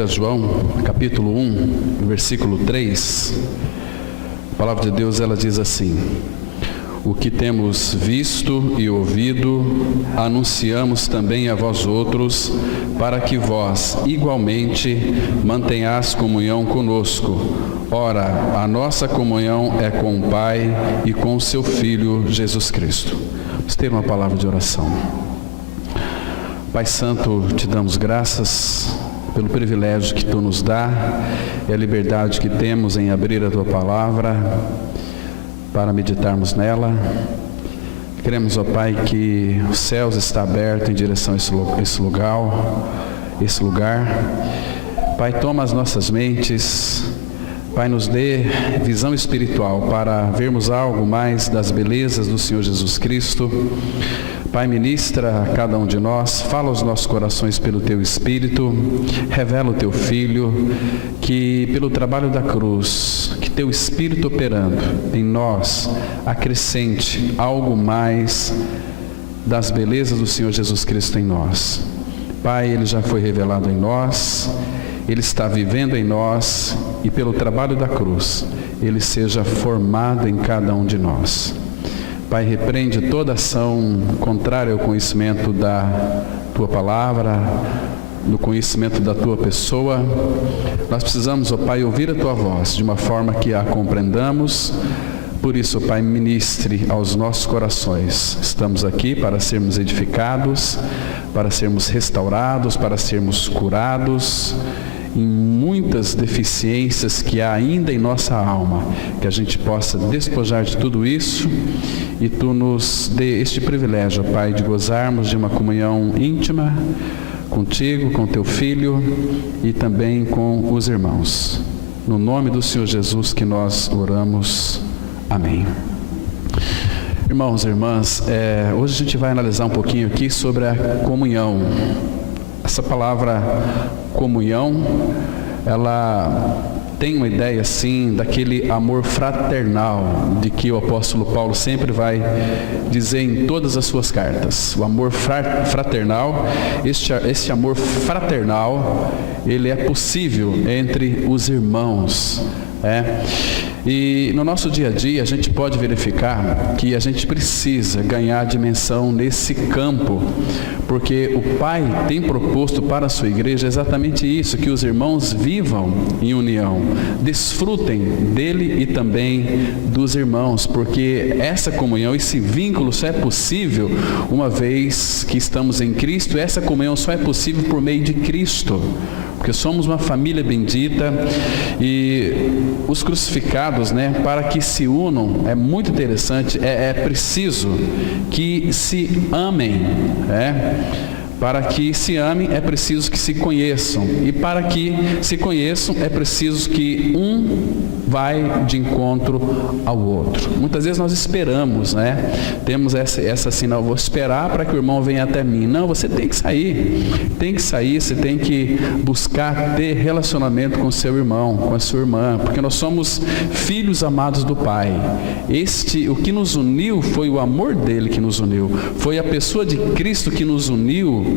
1 João, capítulo 1, versículo 3, a palavra de Deus ela diz assim: o que temos visto e ouvido, anunciamos também a vós outros, para que vós, igualmente, mantenhais comunhão conosco. Ora, a nossa comunhão é com o Pai e com o seu Filho, Jesus Cristo. Vamos ter uma palavra de oração. Pai Santo, te damos graças pelo privilégio que Tu nos dá e a liberdade que temos em abrir a Tua palavra para meditarmos nela. Queremos, ó Pai, que os céus estão abertos em direção a esse lugar. Pai, toma as nossas mentes, Pai, nos dê visão espiritual para vermos algo mais das belezas do Senhor Jesus Cristo. Pai, ministra a cada um de nós, fala aos nossos corações pelo Teu Espírito, revela o Teu Filho, que pelo trabalho da cruz, que Teu Espírito operando em nós, acrescente algo mais das belezas do Senhor Jesus Cristo em nós. Pai, Ele já foi revelado em nós, Ele está vivendo em nós, e pelo trabalho da cruz, Ele seja formado em cada um de nós. Pai, repreende toda ação contrária ao conhecimento da Tua palavra, no conhecimento da Tua pessoa. Nós precisamos, ó Pai, ouvir a Tua voz de uma forma que a compreendamos. Por isso, ó Pai, ministre aos nossos corações. Estamos aqui para sermos edificados, para sermos restaurados, para sermos curados em muitas deficiências que há ainda em nossa alma, que a gente possa despojar de tudo isso e Tu nos dê este privilégio, Pai, de gozarmos de uma comunhão íntima contigo, com Teu Filho e também com os irmãos. No nome do Senhor Jesus que nós oramos. Amém. Irmãos e irmãs, hoje a gente vai analisar um pouquinho aqui sobre a comunhão. Essa palavra comunhão, ela tem uma ideia assim daquele amor fraternal de que o apóstolo Paulo sempre vai dizer em todas as suas cartas. O amor fraternal, este amor fraternal, ele é possível entre os irmãos. E no nosso dia a dia a gente pode verificar que a gente precisa ganhar dimensão nesse campo, porque o Pai tem proposto para a sua igreja exatamente isso, que os irmãos vivam em união, desfrutem dele e também dos irmãos, porque essa comunhão, esse vínculo só é possível uma vez que estamos em Cristo. Essa comunhão só é possível por meio de Cristo, porque somos uma família bendita e os crucificados, para que se unam, é muito interessante, é preciso que se amem, Para que se amem é preciso que se conheçam, e para que se conheçam é preciso que um vai de encontro ao outro. Muitas vezes nós esperamos, temos essa assim, não, vou esperar para que o irmão venha até mim. Não, você tem que sair, você tem que buscar ter relacionamento com o seu irmão, com a sua irmã, porque nós somos filhos amados do Pai. O que nos uniu foi o amor dele que nos uniu, foi a pessoa de Cristo que nos uniu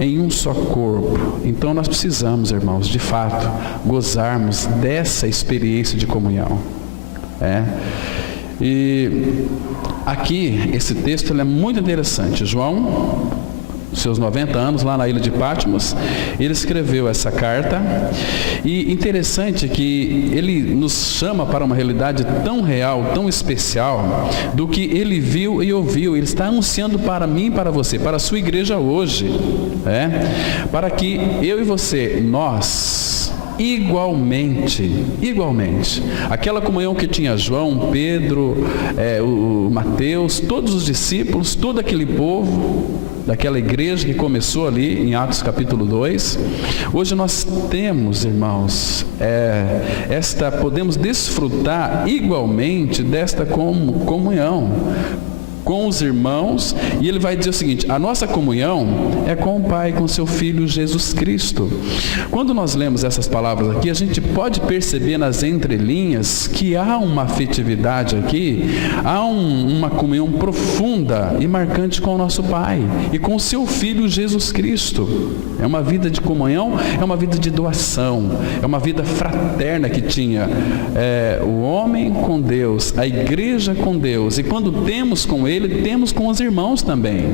em um só corpo. Então nós precisamos, irmãos, de fato, gozarmos dessa experiência de comunhão. E aqui, esse texto ele é muito interessante. João, seus 90 anos lá na ilha de Patmos, ele escreveu essa carta, e interessante que ele nos chama para uma realidade tão real, tão especial, do que ele viu e ouviu. Ele está anunciando para mim e para você, para a sua igreja hoje, para que eu e você, nós, igualmente, aquela comunhão que tinha João, Pedro, o Mateus, todos os discípulos, todo aquele povo, daquela igreja que começou ali em Atos capítulo 2, hoje nós temos, irmãos, podemos desfrutar igualmente desta comunhão com os irmãos, e ele vai dizer o seguinte: a nossa comunhão é com o Pai, com seu Filho Jesus Cristo. Quando nós lemos essas palavras aqui, a gente pode perceber nas entrelinhas que há uma afetividade aqui, há uma comunhão profunda e marcante com o nosso Pai e com o seu Filho Jesus Cristo. É uma vida de comunhão, é uma vida de doação, é uma vida fraterna que tinha o homem com Deus, a igreja com Deus, e quando temos com Ele, temos com os irmãos também.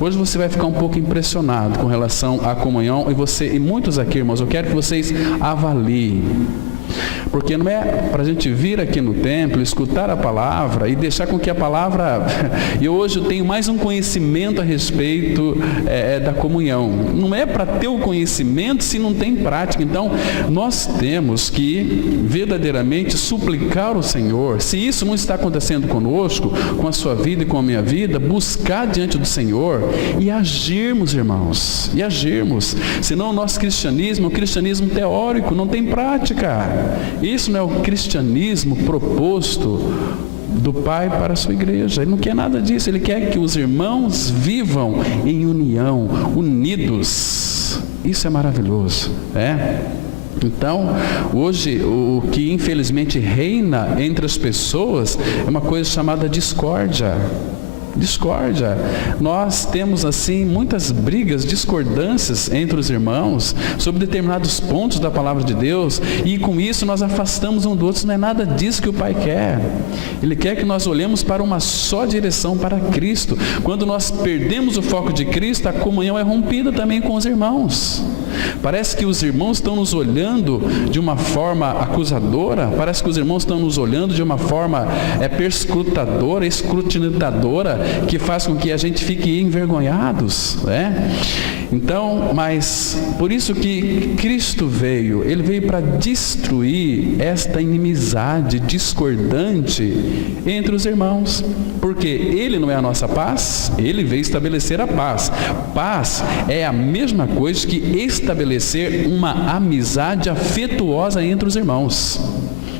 Hoje você vai ficar um pouco impressionado com relação à comunhão, e muitos aqui, irmãos, eu quero que vocês avaliem. Porque não é para a gente vir aqui no templo, escutar a palavra e deixar com que a palavra... E hoje eu tenho mais um conhecimento a respeito da comunhão. Não é para ter o conhecimento se não tem prática. Então, nós temos que verdadeiramente suplicar ao Senhor. Se isso não está acontecendo conosco, com a sua vida e com a minha vida, buscar diante do Senhor e agirmos, irmãos. E agirmos. Senão o nosso cristianismo é um cristianismo teórico, não tem prática. Isso não é o cristianismo proposto do Pai para a sua igreja. Ele não quer nada disso. Ele quer que os irmãos vivam em união, unidos. Isso é maravilhoso, Então, hoje, o que infelizmente reina entre as pessoas é uma coisa chamada discórdia. Nós temos assim muitas brigas, discordâncias entre os irmãos sobre determinados pontos da palavra de Deus, e com isso nós afastamos um do outro. Não é nada disso que o Pai quer. Ele quer que nós olhemos para uma só direção, para Cristo. Quando nós perdemos o foco de Cristo, a comunhão é rompida também com os irmãos. Parece que os irmãos estão nos olhando de uma forma acusadora, parece que os irmãos estão nos olhando de uma forma perscrutadora, escrutinadora, que faz com que a gente fique envergonhados, Então, mas por isso que Cristo veio, Ele veio para destruir esta inimizade discordante entre os irmãos, porque Ele não é a nossa paz, Ele veio estabelecer a paz. Paz é a mesma coisa que estabelecer uma amizade afetuosa entre os irmãos.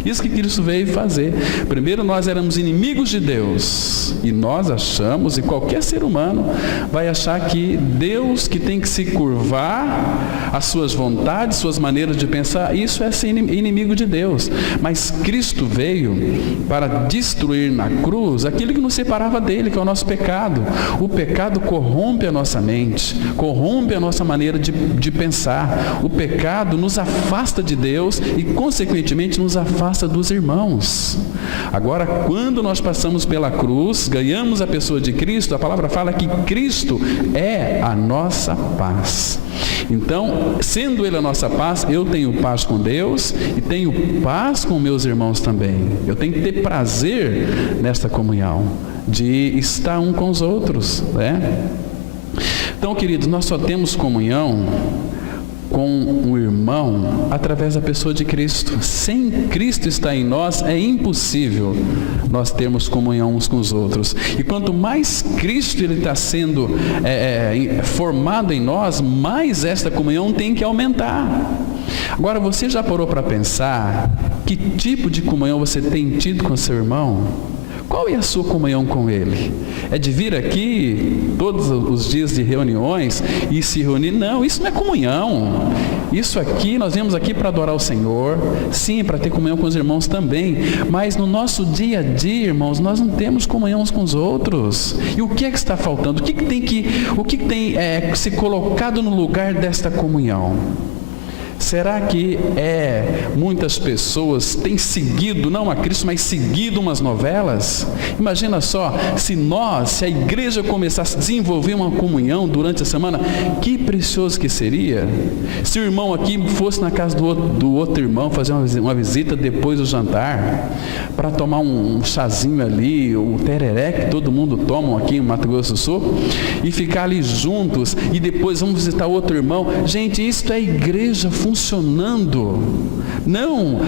Isso que Cristo veio fazer. Primeiro nós éramos inimigos de Deus, e nós achamos, e qualquer ser humano vai achar que Deus que tem que se curvar às suas vontades, suas maneiras de pensar, isso é ser inimigo de Deus. Mas Cristo veio para destruir na cruz aquilo que nos separava dele, que é o nosso pecado. O pecado corrompe a nossa mente, corrompe a nossa maneira de pensar. O pecado nos afasta de Deus e consequentemente nos afasta dos irmãos. Agora, quando nós passamos pela cruz, ganhamos a pessoa de Cristo, a palavra fala que Cristo é a nossa paz. Então, sendo Ele a nossa paz, eu tenho paz com Deus e tenho paz com meus irmãos também. Eu tenho que ter prazer nesta comunhão, de estar um com os outros, Então, queridos, nós só temos comunhão com o irmão através da pessoa de Cristo. Sem Cristo estar em nós, é impossível nós termos comunhão uns com os outros. E quanto mais Cristo ele está sendo formado em nós, mais esta comunhão tem que aumentar. Agora, você já parou para pensar que tipo de comunhão você tem tido com seu irmão? Qual é a sua comunhão com Ele? É de vir aqui todos os dias de reuniões e se reunir? Não, isso não é comunhão. Isso aqui, nós viemos aqui para adorar o Senhor, sim, para ter comunhão com os irmãos também, mas no nosso dia a dia, irmãos, nós não temos comunhão uns com os outros. E o que é que está faltando? O que tem se colocado no lugar desta comunhão? Será que muitas pessoas têm seguido, não a Cristo, mas seguido umas novelas? Imagina só, se a igreja começasse a desenvolver uma comunhão durante a semana, que precioso que seria. Se o irmão aqui fosse na casa do outro irmão, fazer uma visita depois do jantar, para tomar um chazinho ali, o tereré que todo mundo toma aqui em Mato Grosso do Sul, e ficar ali juntos, e depois vamos visitar outro irmão. Gente, isso é igreja funcionando. Não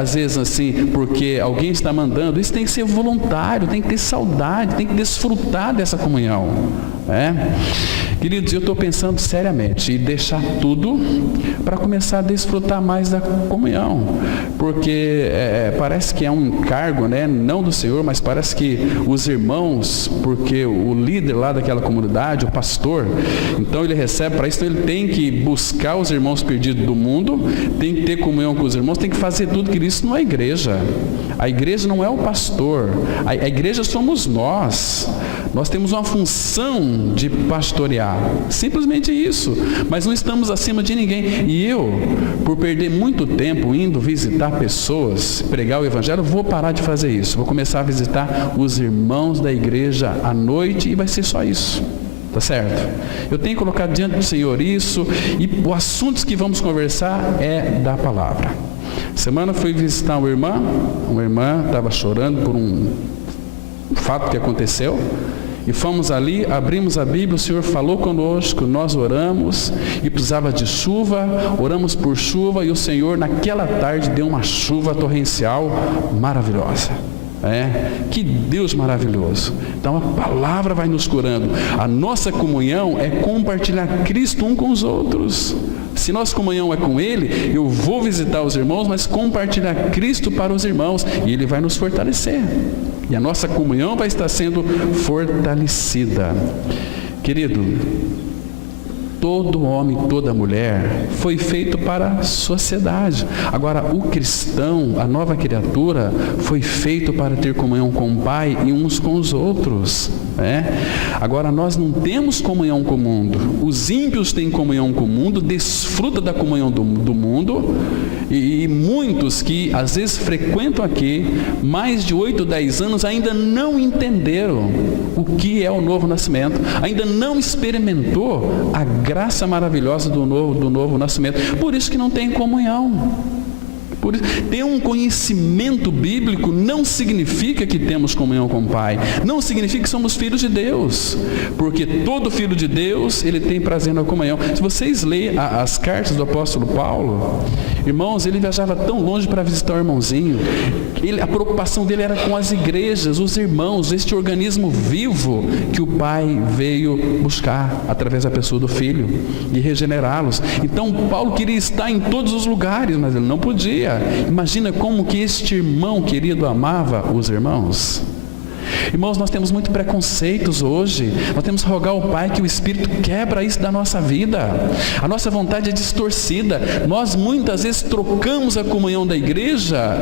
às vezes assim porque alguém está mandando. Isso tem que ser voluntário, tem que ter saudade, tem que desfrutar dessa comunhão, Queridos, eu estou pensando seriamente em deixar tudo para começar a desfrutar mais da comunhão, porque parece que é um encargo, né? Não do Senhor, mas parece que os irmãos, porque o líder lá daquela comunidade, o pastor, então ele recebe para isso, então ele tem que buscar os irmãos perdidos do mundo, tem que ter comunhão com os irmãos, tem que fazer tudo, que isso não é igreja. A igreja não é o pastor, a igreja somos nós. Nós temos uma função de pastorear, simplesmente isso, mas não estamos acima de ninguém. E eu, por perder muito tempo indo visitar pessoas, pregar o evangelho, vou parar de fazer isso. Vou começar a visitar os irmãos da igreja à noite e vai ser só isso. Tá certo? Eu tenho colocado diante do Senhor isso, e os assuntos que vamos conversar é da palavra. Semana fui visitar uma irmã estava chorando por um fato que aconteceu, e fomos ali, abrimos a Bíblia, o Senhor falou conosco, nós oramos, e precisava de chuva, oramos por chuva, e o Senhor naquela tarde deu uma chuva torrencial maravilhosa. Que Deus maravilhoso. Então a palavra vai nos curando. A nossa comunhão é compartilhar Cristo um com os outros. Se nossa comunhão é com Ele, eu vou visitar os irmãos, mas compartilhar Cristo para os irmãos, e Ele vai nos fortalecer, e a nossa comunhão vai estar sendo fortalecida. Querido, todo homem, toda mulher foi feito para a sociedade. Agora, o cristão, a nova criatura, foi feito para ter comunhão com o Pai e uns com os outros. Agora, nós não temos comunhão com o mundo. Os ímpios têm comunhão com o mundo, desfrutam da comunhão do mundo, e muitos que às vezes frequentam aqui, mais de 8, 10 anos, ainda não entenderam o que é o novo nascimento, ainda não experimentou a graça maravilhosa do novo nascimento. Por isso que não tem comunhão. Ter um conhecimento bíblico não significa que temos comunhão com o Pai, não significa que somos filhos de Deus, porque todo filho de Deus, ele tem prazer na comunhão. Se vocês lerem as cartas do apóstolo Paulo, irmãos, ele viajava tão longe para visitar o irmãozinho, a preocupação dele era com as igrejas, os irmãos, este organismo vivo que o Pai veio buscar através da pessoa do Filho e regenerá-los. Então Paulo queria estar em todos os lugares, mas ele não podia. Imagina como que este irmão querido amava os irmãos. Irmãos, nós temos muito preconceitos hoje. Nós temos que rogar ao Pai que o Espírito quebra isso da nossa vida. A nossa vontade é distorcida. Nós muitas vezes trocamos a comunhão da igreja.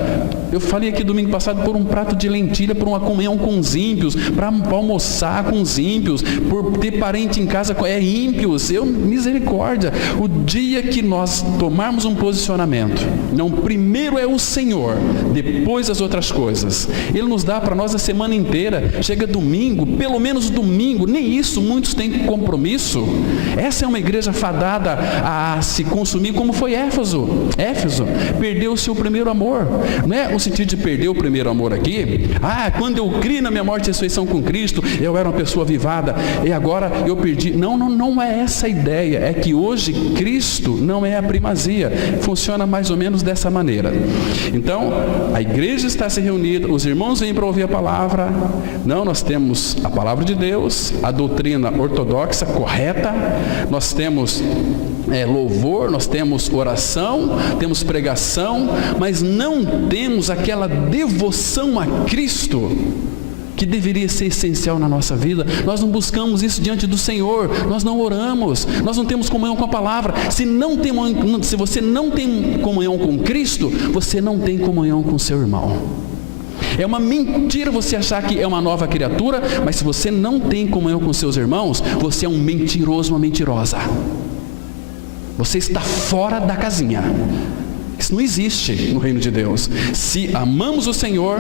Eu falei aqui domingo passado, por um prato de lentilha, por uma comunhão com os ímpios, para almoçar com os ímpios, por ter parente em casa ímpios. Misericórdia. O dia que nós tomarmos um posicionamento, não, primeiro é o Senhor, depois as outras coisas. Ele nos dá para nós a semana inteira. Chega domingo, pelo menos domingo, nem isso muitos têm compromisso. Essa é uma igreja fadada a se consumir, como foi Éfeso. Perdeu o seu primeiro amor. Não é o sentido de perder o primeiro amor aqui. Quando eu criei na minha morte e ressurreição com Cristo, eu era uma pessoa avivada e agora eu perdi. Não é essa a ideia. É que hoje Cristo não é a primazia. Funciona mais ou menos dessa maneira. Então, a igreja está se reunida, os irmãos vêm para ouvir a palavra. Não, nós temos a palavra de Deus, a doutrina ortodoxa, correta, nós temos louvor, nós temos oração, temos pregação, mas não temos aquela devoção a Cristo que deveria ser essencial na nossa vida. Nós não buscamos isso diante do Senhor, nós não oramos, nós não temos comunhão com a palavra. Se você não tem comunhão com Cristo, você não tem comunhão com seu irmão. É uma mentira você achar que é uma nova criatura, mas se você não tem comunhão com seus irmãos, você é um mentiroso, uma mentirosa. Você está fora da casinha. Isso não existe no reino de Deus. Se amamos o Senhor,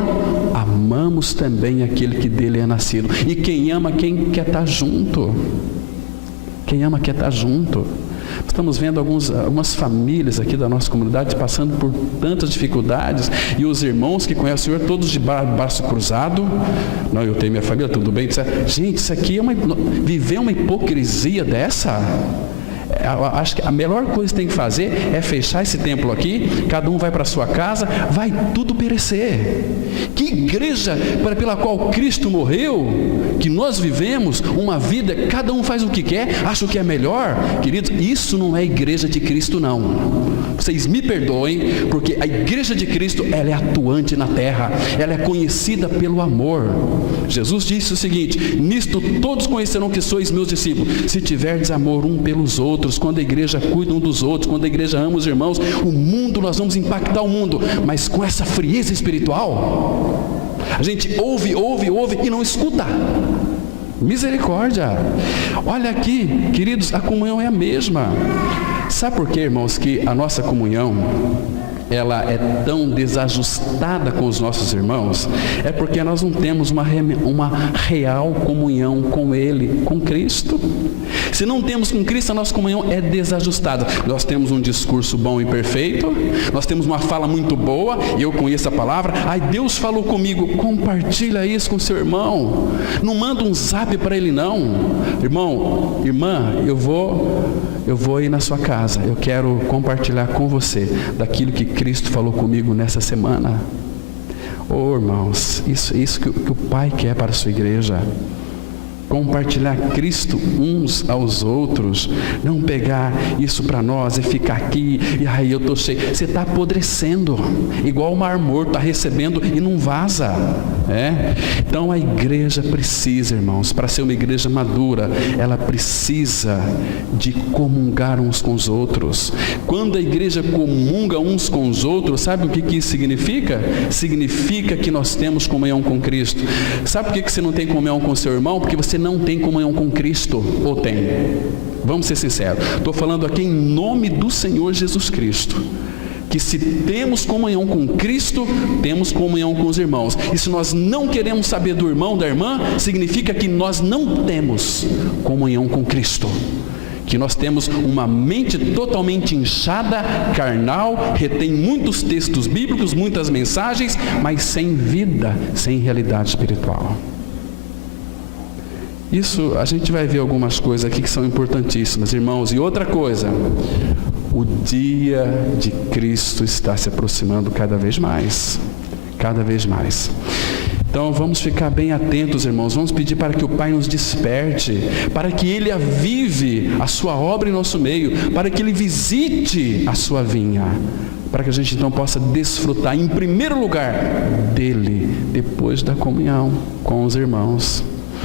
amamos também aquele que dele é nascido. E quem ama, quem quer estar junto. Quem ama quer estar junto. Estamos vendo algumas famílias aqui da nossa comunidade passando por tantas dificuldades, e os irmãos que conhecem o Senhor todos de braço cruzado. Não, eu tenho minha família, tudo bem. Gente, isso aqui viver uma hipocrisia dessa Acho que a melhor coisa que tem que fazer é fechar esse templo aqui, cada um vai para a sua casa, vai tudo perecer. Que igreja pela qual Cristo morreu, que nós vivemos uma vida, cada um faz o que quer, acha o que é melhor. Queridos, isso não é igreja de Cristo, não. Vocês me perdoem, porque a igreja de Cristo, ela é atuante na terra, ela é conhecida pelo amor. Jesus disse o seguinte: nisto todos conhecerão que sois meus discípulos, se tiverdes amor um pelos outros. Quando a igreja cuida um dos outros, quando a igreja ama os irmãos, o mundo, nós vamos impactar o mundo, mas com essa frieza espiritual, a gente ouve e não escuta. Misericórdia. Olha aqui, queridos, a comunhão é a mesma. Sabe por quê, irmãos, que a nossa comunhão, ela é tão desajustada com os nossos irmãos? É porque nós não temos uma real comunhão com Ele, com Cristo. Se não temos com Cristo, a nossa comunhão é desajustada. Nós temos um discurso bom e perfeito, nós temos uma fala muito boa, e eu conheço a palavra. Ai, Deus falou comigo. Compartilha isso com seu irmão, não manda um zap para ele, não. Irmão, irmã, eu vou ir na sua casa, eu quero compartilhar com você daquilo que Cristo falou comigo nessa semana. Oh, irmãos, isso que o Pai quer para a sua igreja. Compartilhar Cristo uns aos outros, não pegar isso para nós e ficar aqui, e aí eu estou cheio. Você está apodrecendo, igual o mar morto, está recebendo e não vaza. Então a igreja precisa, irmãos, para ser uma igreja madura, ela precisa de comungar uns com os outros. Quando a igreja comunga uns com os outros, sabe o que isso significa? Significa que nós temos comunhão com Cristo. Sabe por que você não tem comunhão com seu irmão? Porque você não tem comunhão com Cristo. Ou tem? Vamos ser sinceros, estou falando aqui em nome do Senhor Jesus Cristo, que se temos comunhão com Cristo, temos comunhão com os irmãos. E se nós não queremos saber do irmão, da irmã, significa que nós não temos comunhão com Cristo, que nós temos uma mente totalmente inchada, carnal, retém muitos textos bíblicos, muitas mensagens, mas sem vida, sem realidade espiritual. Isso, a gente vai ver algumas coisas aqui que são importantíssimas, irmãos. E outra coisa, o dia de Cristo está se aproximando cada vez mais. Cada vez mais. Então vamos ficar bem atentos, irmãos. Vamos pedir para que o Pai nos desperte, para que Ele avive a sua obra em nosso meio, para que Ele visite a sua vinha, para que a gente então possa desfrutar em primeiro lugar dEle, depois da comunhão com os irmãos.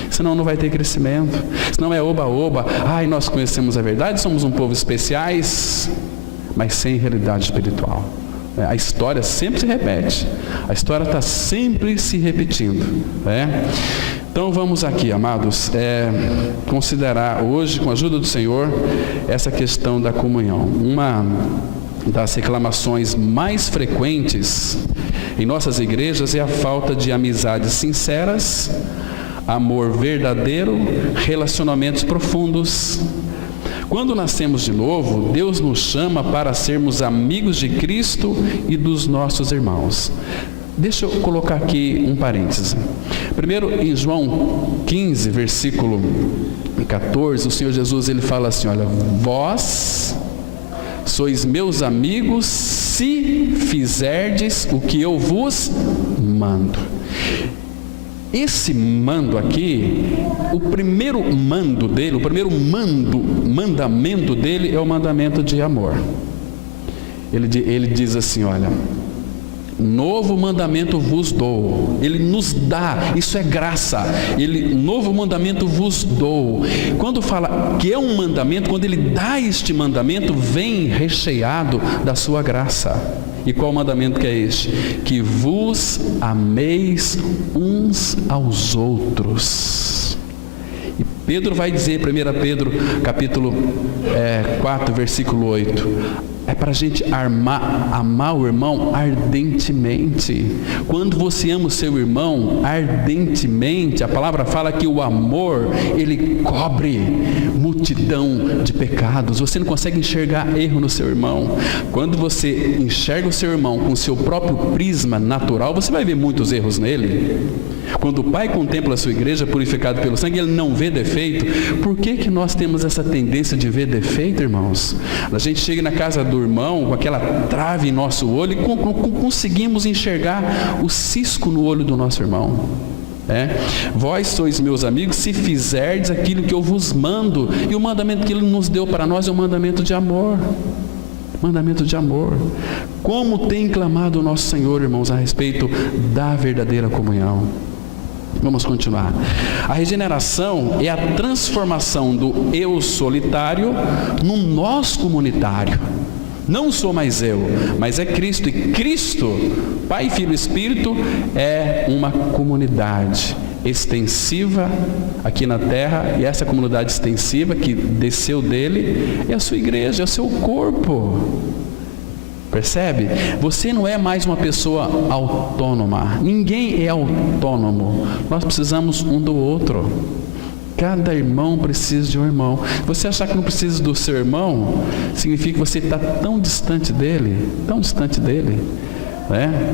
Senão não vai ter crescimento, senão é oba-oba. Ai, nós conhecemos a verdade, somos um povo especiais, mas sem realidade espiritual. A história sempre se repete, a história está sempre se repetindo. Então vamos aqui, amados, considerar hoje, com a ajuda do Senhor, essa questão da comunhão. Uma das reclamações mais frequentes em nossas igrejas é a falta de amizades sinceras, amor verdadeiro, relacionamentos profundos. Quando nascemos de novo, Deus nos chama para sermos amigos de Cristo e dos nossos irmãos. Deixa eu colocar aqui um parêntese. Primeiro, em João 15, versículo 14, o Senhor Jesus, ele fala assim: olha, vós sois meus amigos se fizerdes o que eu vos mando. Esse mando aqui, o primeiro mando dele, o primeiro mandamento dele é o mandamento de amor. Ele diz assim, olha, novo mandamento vos dou. Ele nos dá, isso é graça. Novo mandamento vos dou. Quando fala que é um mandamento, quando ele dá este mandamento, vem recheado da sua graça. E qual mandamento que é este? Que vos ameis uns aos outros. E Pedro vai dizer, 1 Pedro capítulo 4, versículo 8, é para a gente amar o irmão ardentemente. Quando você ama o seu irmão ardentemente, a palavra fala que o amor, ele cobre multidão de pecados, você não consegue enxergar erro no seu irmão. Quando você enxerga o seu irmão com o seu próprio prisma natural, você vai ver muitos erros nele. Quando o Pai contempla a sua igreja purificada pelo sangue, Ele não vê defeito. Por que nós temos essa tendência de ver defeito, irmãos? A gente chega na casa do irmão com aquela trave em nosso olho e conseguimos enxergar o cisco no olho do nosso irmão. Vós sois meus amigos se fizerdes aquilo que eu vos mando. E o mandamento que Ele nos deu para nós é um mandamento de amor. Mandamento de amor. Como tem clamado o nosso Senhor, irmãos, a respeito da verdadeira comunhão. Vamos continuar. A regeneração é a transformação do eu solitário no nós comunitário. Não sou mais eu, mas é Cristo. E Cristo, Pai, Filho e Espírito, é uma comunidade extensiva aqui na terra. E essa comunidade extensiva que desceu dele é a sua igreja, é o seu corpo. Percebe? Você não é mais uma pessoa autônoma. Ninguém é autônomo. Nós precisamos um do outro. Cada irmão precisa de um irmão. Você achar que não precisa do seu irmão, significa que você está tão distante dele, né?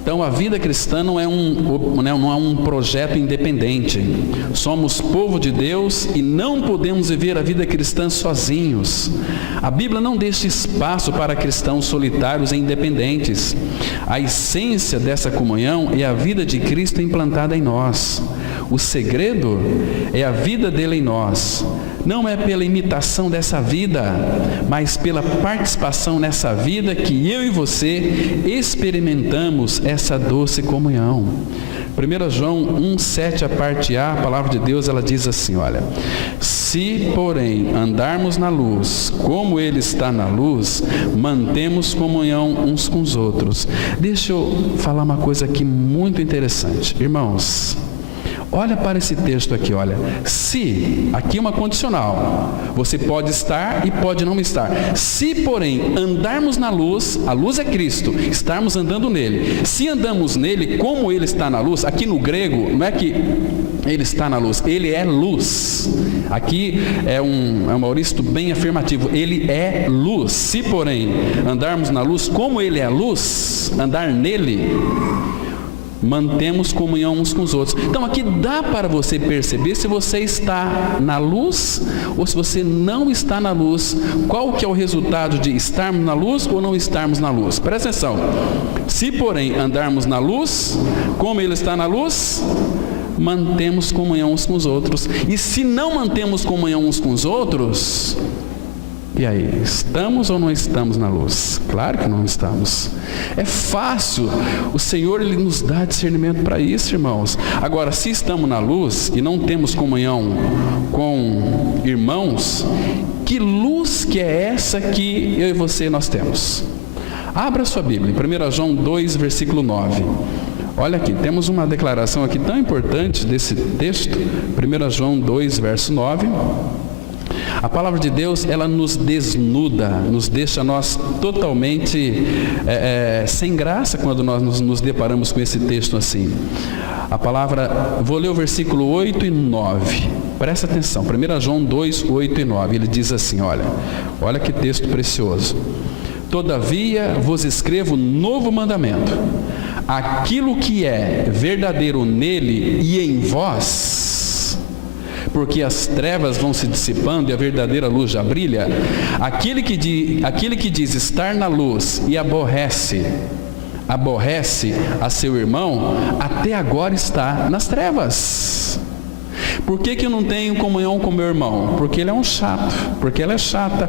Então a vida cristã não é um projeto independente. Somos povo de Deus e não podemos viver a vida cristã sozinhos. A Bíblia não deixa espaço para cristãos solitários e independentes. A essência dessa comunhão é a vida de Cristo implantada em nós. O segredo é a vida dele em nós. Não é pela imitação dessa vida, mas pela participação nessa vida que eu e você experimentamos essa doce comunhão. 1 João 1,7, a parte A, a palavra de Deus, ela diz assim, olha: se, porém, andarmos na luz, como Ele está na luz, mantemos comunhão uns com os outros. Deixa eu falar uma coisa aqui muito interessante. Irmãos, olha para esse texto aqui, olha. Se, aqui é uma condicional. Você pode estar e pode não estar. Se, porém, andarmos na luz, a luz é Cristo, estarmos andando nele. Se andamos nele, como Ele está na luz, aqui no grego, não é que Ele está na luz, Ele é luz. Aqui é um auristo bem afirmativo. Ele é luz. Se, porém, andarmos na luz, como Ele é a luz, andar nele, mantemos comunhão uns com os outros. Então aqui dá para você perceber se você está na luz ou se você não está na luz. Qual que é o resultado de estarmos na luz ou não estarmos na luz? Presta atenção. Se, porém, andarmos na luz, como Ele está na luz, mantemos comunhão uns com os outros. E se não mantemos comunhão uns com os outros, e aí, estamos ou não estamos na luz? Claro que não estamos. É fácil. O Senhor, Ele nos dá discernimento para isso, irmãos. Agora, se estamos na luz e não temos comunhão com irmãos, que luz que é essa que eu e você nós temos? Abra sua Bíblia, em 1 João 2, versículo 9. Olha aqui, temos uma declaração aqui tão importante desse texto. 1 João 2, verso 9. A palavra de Deus, ela nos desnuda, nos deixa nós totalmente sem graça quando nós nos deparamos com esse texto assim. A palavra, vou ler o versículo 8 e 9. Presta atenção, 1 João 2, 8 e 9. Ele diz assim, olha que texto precioso. Todavia vos escrevo novo mandamento. Aquilo que é verdadeiro nele e em vós, porque as trevas vão se dissipando e a verdadeira luz já brilha. Aquele que diz estar na luz e aborrece a seu irmão, até agora está nas trevas. Por que eu não tenho comunhão com meu irmão? Porque ele é um chato, porque ela é chata.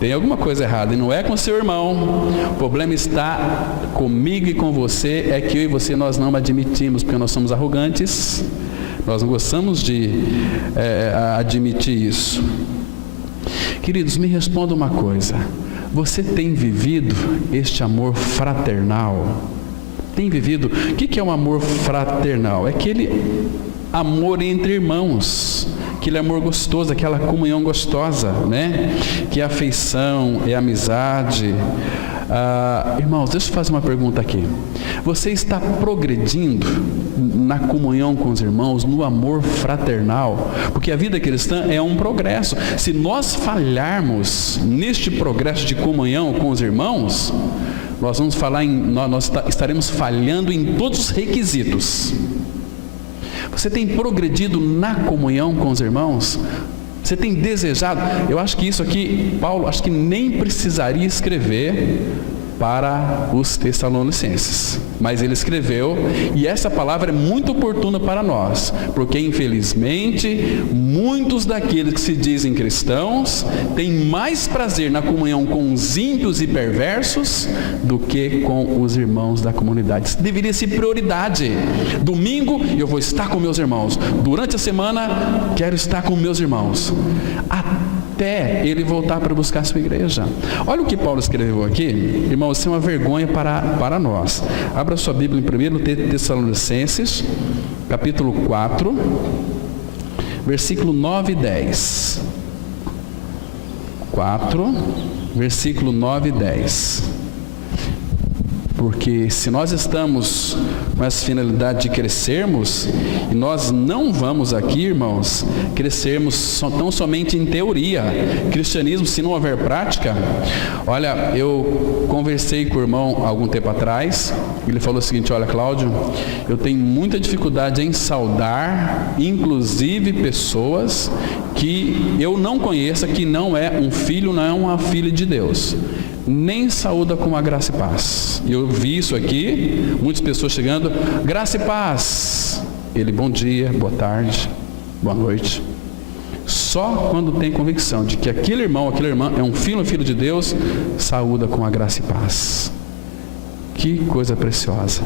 Tem alguma coisa errada, e não é com seu irmão. O problema está comigo e com você, é que eu e você nós não admitimos, porque nós somos arrogantes. Nós não gostamos de admitir isso. Queridos, me responda uma coisa. Você tem vivido este amor fraternal? Tem vivido? O que é um amor fraternal? É aquele amor entre irmãos, aquele amor gostoso, aquela comunhão gostosa, né? Que é afeição, é amizade. Irmãos, deixa eu fazer uma pergunta aqui. Você está progredindo na comunhão com os irmãos, no amor fraternal, porque a vida cristã é um progresso. Se nós falharmos neste progresso de comunhão com os irmãos, nós estaremos falhando em todos os requisitos. Você tem progredido na comunhão com os irmãos? Você tem desejado? Eu acho que isso aqui, Paulo, acho que nem precisaria escrever para os Tessalonicenses, mas ele escreveu, e essa palavra é muito oportuna para nós, porque infelizmente muitos daqueles que se dizem cristãos têm mais prazer na comunhão com os ímpios e perversos do que com os irmãos da comunidade. Isso deveria ser prioridade. Domingo eu vou estar com meus irmãos, durante a semana quero estar com meus irmãos, até ele voltar para buscar a sua igreja. Olha o que Paulo escreveu aqui, irmãos, isso é uma vergonha para nós. Abra sua Bíblia em 1 Tessalonicenses, capítulo 4, versículo 9 e 10. 4, versículo 9 e 10. Porque se nós estamos com essa finalidade de crescermos, e nós não vamos aqui, irmãos, crescermos tão somente em teoria. Cristianismo, se não houver prática. Olha, eu conversei com o irmão há algum tempo atrás, ele falou o seguinte: olha, Cláudio, eu tenho muita dificuldade em saudar, inclusive pessoas que eu não conheça, que não é um filho, não é uma filha de Deus, nem saúda com a graça e paz. Eu vi isso aqui, muitas pessoas chegando, graça e paz. Ele, bom dia, boa tarde, boa noite. Só quando tem convicção de que aquele irmão, aquela irmã é um filho ou filho de Deus, saúda com a graça e paz. Que coisa preciosa,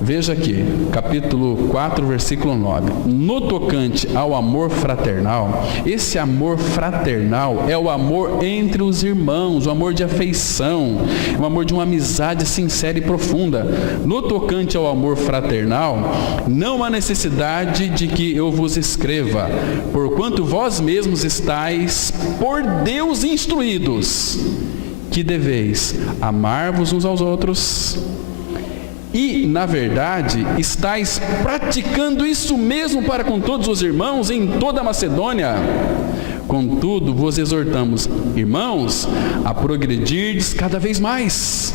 Veja aqui, capítulo 4, versículo 9. No tocante ao amor fraternal, esse amor fraternal é o amor entre os irmãos, o amor de afeição, o amor de uma amizade sincera e profunda. No tocante ao amor fraternal, não há necessidade de que eu vos escreva, porquanto vós mesmos estáis por Deus instruídos, que deveis amar-vos uns aos outros. E, na verdade, estáis praticando isso mesmo para com todos os irmãos em toda a Macedônia. Contudo, vos exortamos, irmãos, a progredirdes cada vez mais.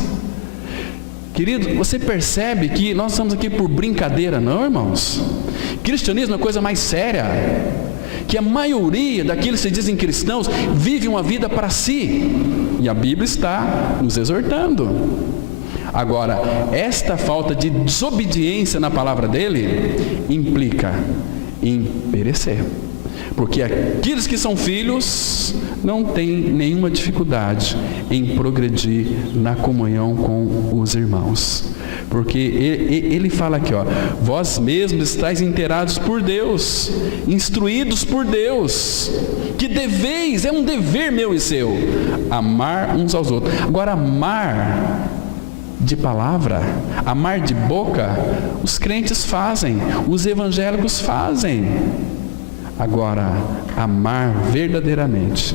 Querido, você percebe que nós estamos aqui por brincadeira, não, irmãos? Cristianismo é a coisa mais séria. Que a maioria daqueles que se dizem cristãos vive uma vida para si. E a Bíblia está nos exortando. Agora, esta falta de desobediência na palavra dele implica em perecer. Porque aqueles que são filhos não têm nenhuma dificuldade em progredir na comunhão com os irmãos. Porque ele fala aqui, vós mesmos estáis inteirados por Deus, instruídos por Deus, que deveis, é um dever meu e seu, amar uns aos outros. Agora, amar de palavra, amar de boca, os crentes fazem, os evangélicos fazem. Agora, amar verdadeiramente,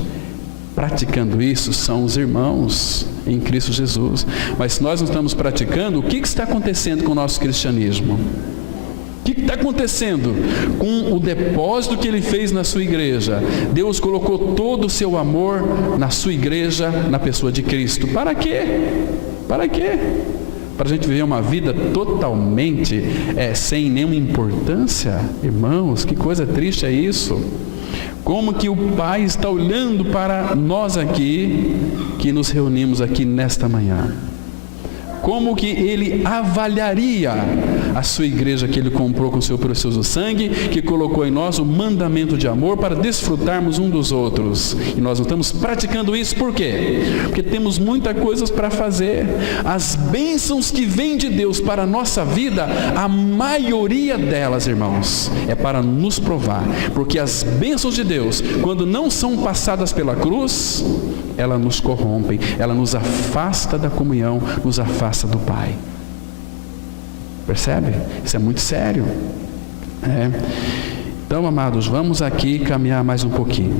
praticando isso, são os irmãos em Cristo Jesus. Mas se nós não estamos praticando, o que está acontecendo com o nosso cristianismo? O que está acontecendo com o depósito que ele fez na sua igreja? Deus colocou todo o seu amor na sua igreja, na pessoa de Cristo. Para quê? Para quê? Para a gente viver uma vida totalmente sem nenhuma importância? Irmãos, que coisa triste é isso. Como que o Pai está olhando para nós aqui, que nos reunimos aqui nesta manhã? Como que Ele avaliaria a sua igreja que Ele comprou com o seu precioso sangue, que colocou em nós o mandamento de amor para desfrutarmos um dos outros? E nós não estamos praticando isso, por quê? Porque temos muitas coisas para fazer. As bênçãos que vêm de Deus para a nossa vida, a maioria delas, irmãos, é para nos provar. Porque as bênçãos de Deus, quando não são passadas pela cruz, elas nos corrompem, ela nos afasta da comunhão, nos afasta do Pai. Percebe? Isso é muito sério. Então, amados, vamos aqui caminhar mais um pouquinho.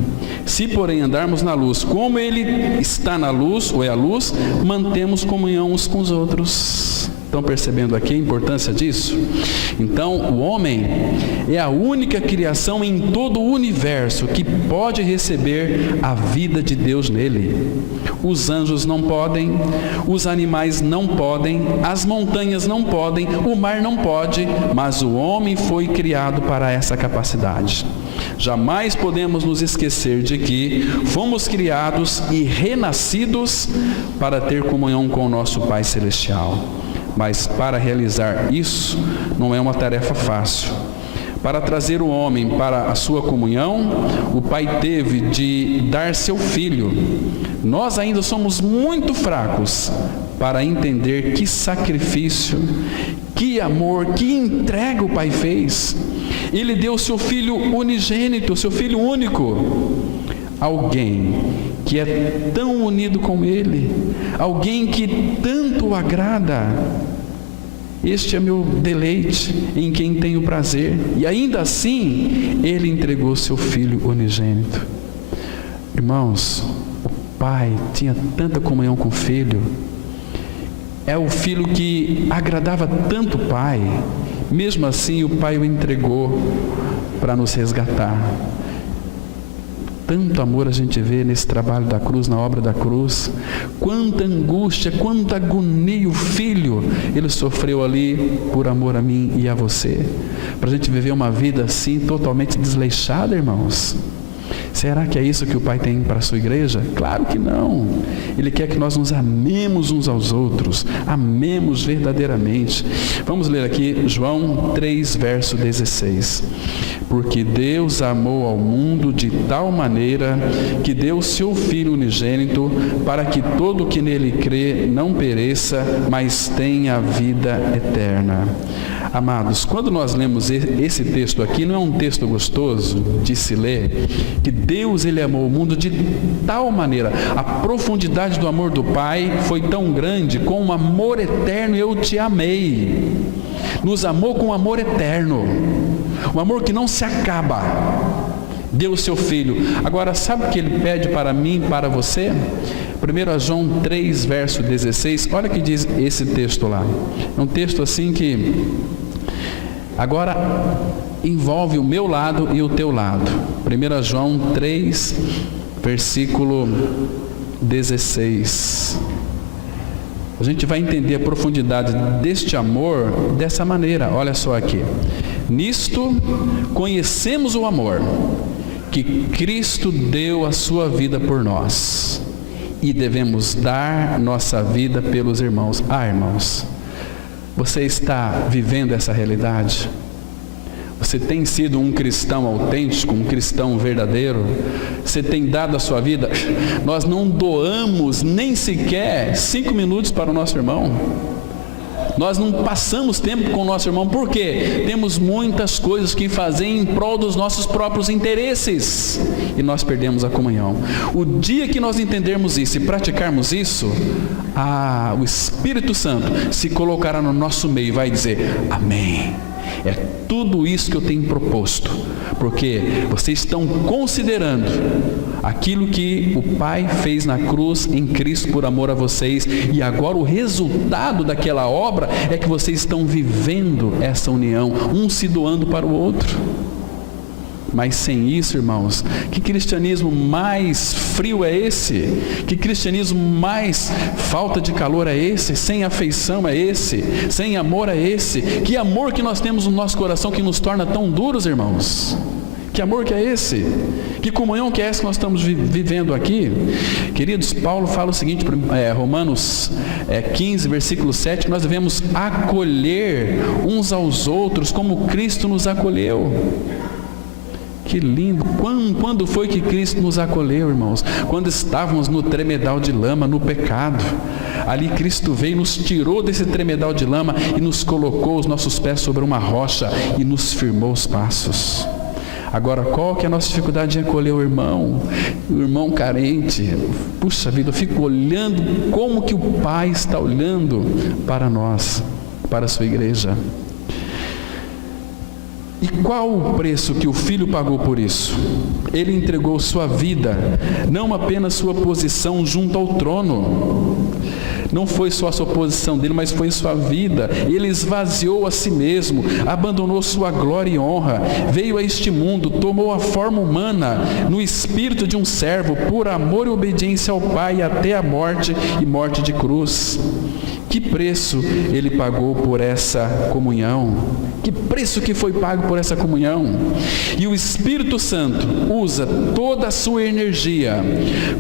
Se, porém, andarmos na luz, como Ele está na luz, ou é a luz, mantemos comunhão uns com os outros. Estão percebendo aqui a importância disso? Então, o homem é a única criação em todo o universo que pode receber a vida de Deus nele. Os anjos não podem, os animais não podem, as montanhas não podem, o mar não pode, mas o homem foi criado para essa capacidade. Jamais podemos nos esquecer de que fomos criados e renascidos para ter comunhão com o nosso Pai Celestial. Mas para realizar isso, não é uma tarefa fácil. Para trazer o homem para a sua comunhão, o Pai teve de dar seu Filho. Nós ainda somos muito fracos para entender que sacrifício, que amor, que entrega o Pai fez. Ele deu o seu Filho unigênito, o seu Filho único. Alguém que é tão unido com Ele, alguém que tanto o agrada. Este é meu deleite, em quem tenho prazer. E ainda assim, Ele entregou seu Filho unigênito. Irmãos, o Pai tinha tanta comunhão com o Filho. É o Filho que agradava tanto o Pai. Mesmo assim, o Pai o entregou para nos resgatar. Tanto amor a gente vê nesse trabalho da cruz, na obra da cruz. Quanta angústia, quanta agonia o Filho Ele sofreu ali por amor a mim e a você. Para a gente viver uma vida assim, totalmente desleixada, irmãos. Será que é isso que o Pai tem para a sua igreja? Claro que não. Ele quer que nós nos amemos uns aos outros, amemos verdadeiramente. Vamos ler aqui João 3, verso 16. Porque Deus amou ao mundo de tal maneira que deu o seu Filho unigênito, para que todo o que nele crê não pereça, mas tenha a vida eterna. Amados, quando nós lemos esse texto aqui, não é um texto gostoso de se ler? Que Deus, Ele amou o mundo de tal maneira, a profundidade do amor do Pai foi tão grande, com um amor eterno eu te amei. Nos amou com amor eterno, um amor que não se acaba. Deu o seu Filho. Agora, sabe o que Ele pede para mim e para você? 1 João 3, verso 16, olha o que diz esse texto lá. É um texto assim que agora envolve o meu lado e o teu lado. 1 João 3, versículo 16. A gente vai entender a profundidade deste amor dessa maneira. Olha só aqui. Nisto conhecemos o amor, que Cristo deu a sua vida por nós, e devemos dar nossa vida pelos irmãos. Irmãos, você está vivendo essa realidade? Você tem sido um cristão autêntico, um cristão verdadeiro? Você tem dado a sua vida? Nós não doamos nem sequer 5 minutos para o nosso irmão. Nós não passamos tempo com o nosso irmão, por quê? Temos muitas coisas que fazer em prol dos nossos próprios interesses, e nós perdemos a comunhão. O dia que nós entendermos isso e praticarmos isso, o Espírito Santo se colocará no nosso meio e vai dizer, amém. É tudo isso que eu tenho proposto, porque vocês estão considerando aquilo que o Pai fez na cruz em Cristo por amor a vocês, e agora o resultado daquela obra é que vocês estão vivendo essa união, um se doando para o outro. Mas sem isso, irmãos, que cristianismo mais frio é esse? Que cristianismo mais falta de calor é esse? Sem afeição é esse? Sem amor é esse? Que amor que nós temos no nosso coração que nos torna tão duros, irmãos? Que amor que é esse? Que comunhão que é essa que nós estamos vivendo aqui? Queridos, Paulo fala o seguinte, Romanos 15, versículo 7, nós devemos acolher uns aos outros como Cristo nos acolheu. Que lindo! Quando foi que Cristo nos acolheu, irmãos? Quando estávamos no tremedal de lama, no pecado. Ali Cristo veio, nos tirou desse tremedal de lama e nos colocou os nossos pés sobre uma rocha e nos firmou os passos. Agora, qual que é a nossa dificuldade em acolher o irmão carente? Puxa vida, eu fico olhando como que o Pai está olhando para nós, para a sua igreja. E qual o preço que o Filho pagou por isso? Ele entregou sua vida, não apenas sua posição junto ao trono, Não foi só a suposição dele, mas foi sua vida. Ele esvaziou a si mesmo, abandonou sua glória e honra, veio a este mundo, tomou a forma humana, no espírito de um servo, por amor e obediência ao Pai, até a morte e morte de cruz. Que preço ele pagou por essa comunhão? Que preço que foi pago por essa comunhão? E o Espírito Santo usa toda a sua energia,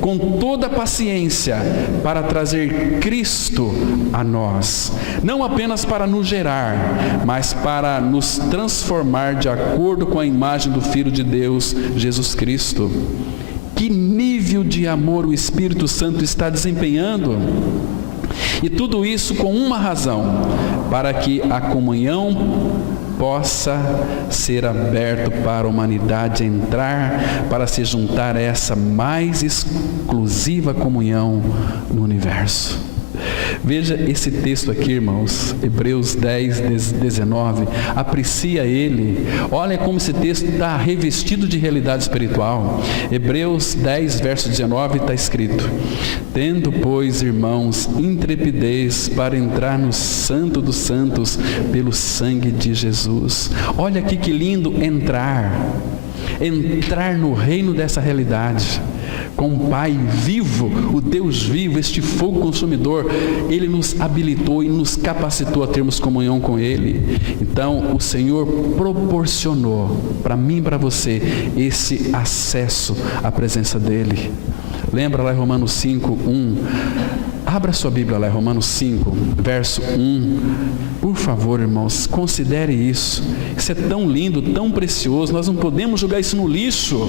com toda a paciência, para trazer Cristo a nós. Não apenas para nos gerar, mas para nos transformar de acordo com a imagem do Filho de Deus, Jesus Cristo. Que nível de amor o Espírito Santo está desempenhando? E tudo isso com uma razão: para que a comunhão possa ser aberta para a humanidade entrar, para se juntar a essa mais exclusiva comunhão no universo. Veja esse texto aqui, irmãos, Hebreus 10, 19, aprecia ele. Olha como esse texto está revestido de realidade espiritual. Hebreus 10, verso 19 está escrito: tendo, pois, irmãos, intrepidez para entrar no Santo dos Santos pelo sangue de Jesus. Olha aqui que lindo entrar no reino dessa realidade. Com o Pai vivo, o Deus vivo, este fogo consumidor, Ele nos habilitou e nos capacitou a termos comunhão com Ele. Então, o Senhor proporcionou para mim e para você esse acesso à presença dEle. Lembra lá em Romanos 5, 1? Abra sua Bíblia lá em Romanos 5, verso 1. Por favor, irmãos, considere isso. Isso é tão lindo, tão precioso, nós não podemos jogar isso no lixo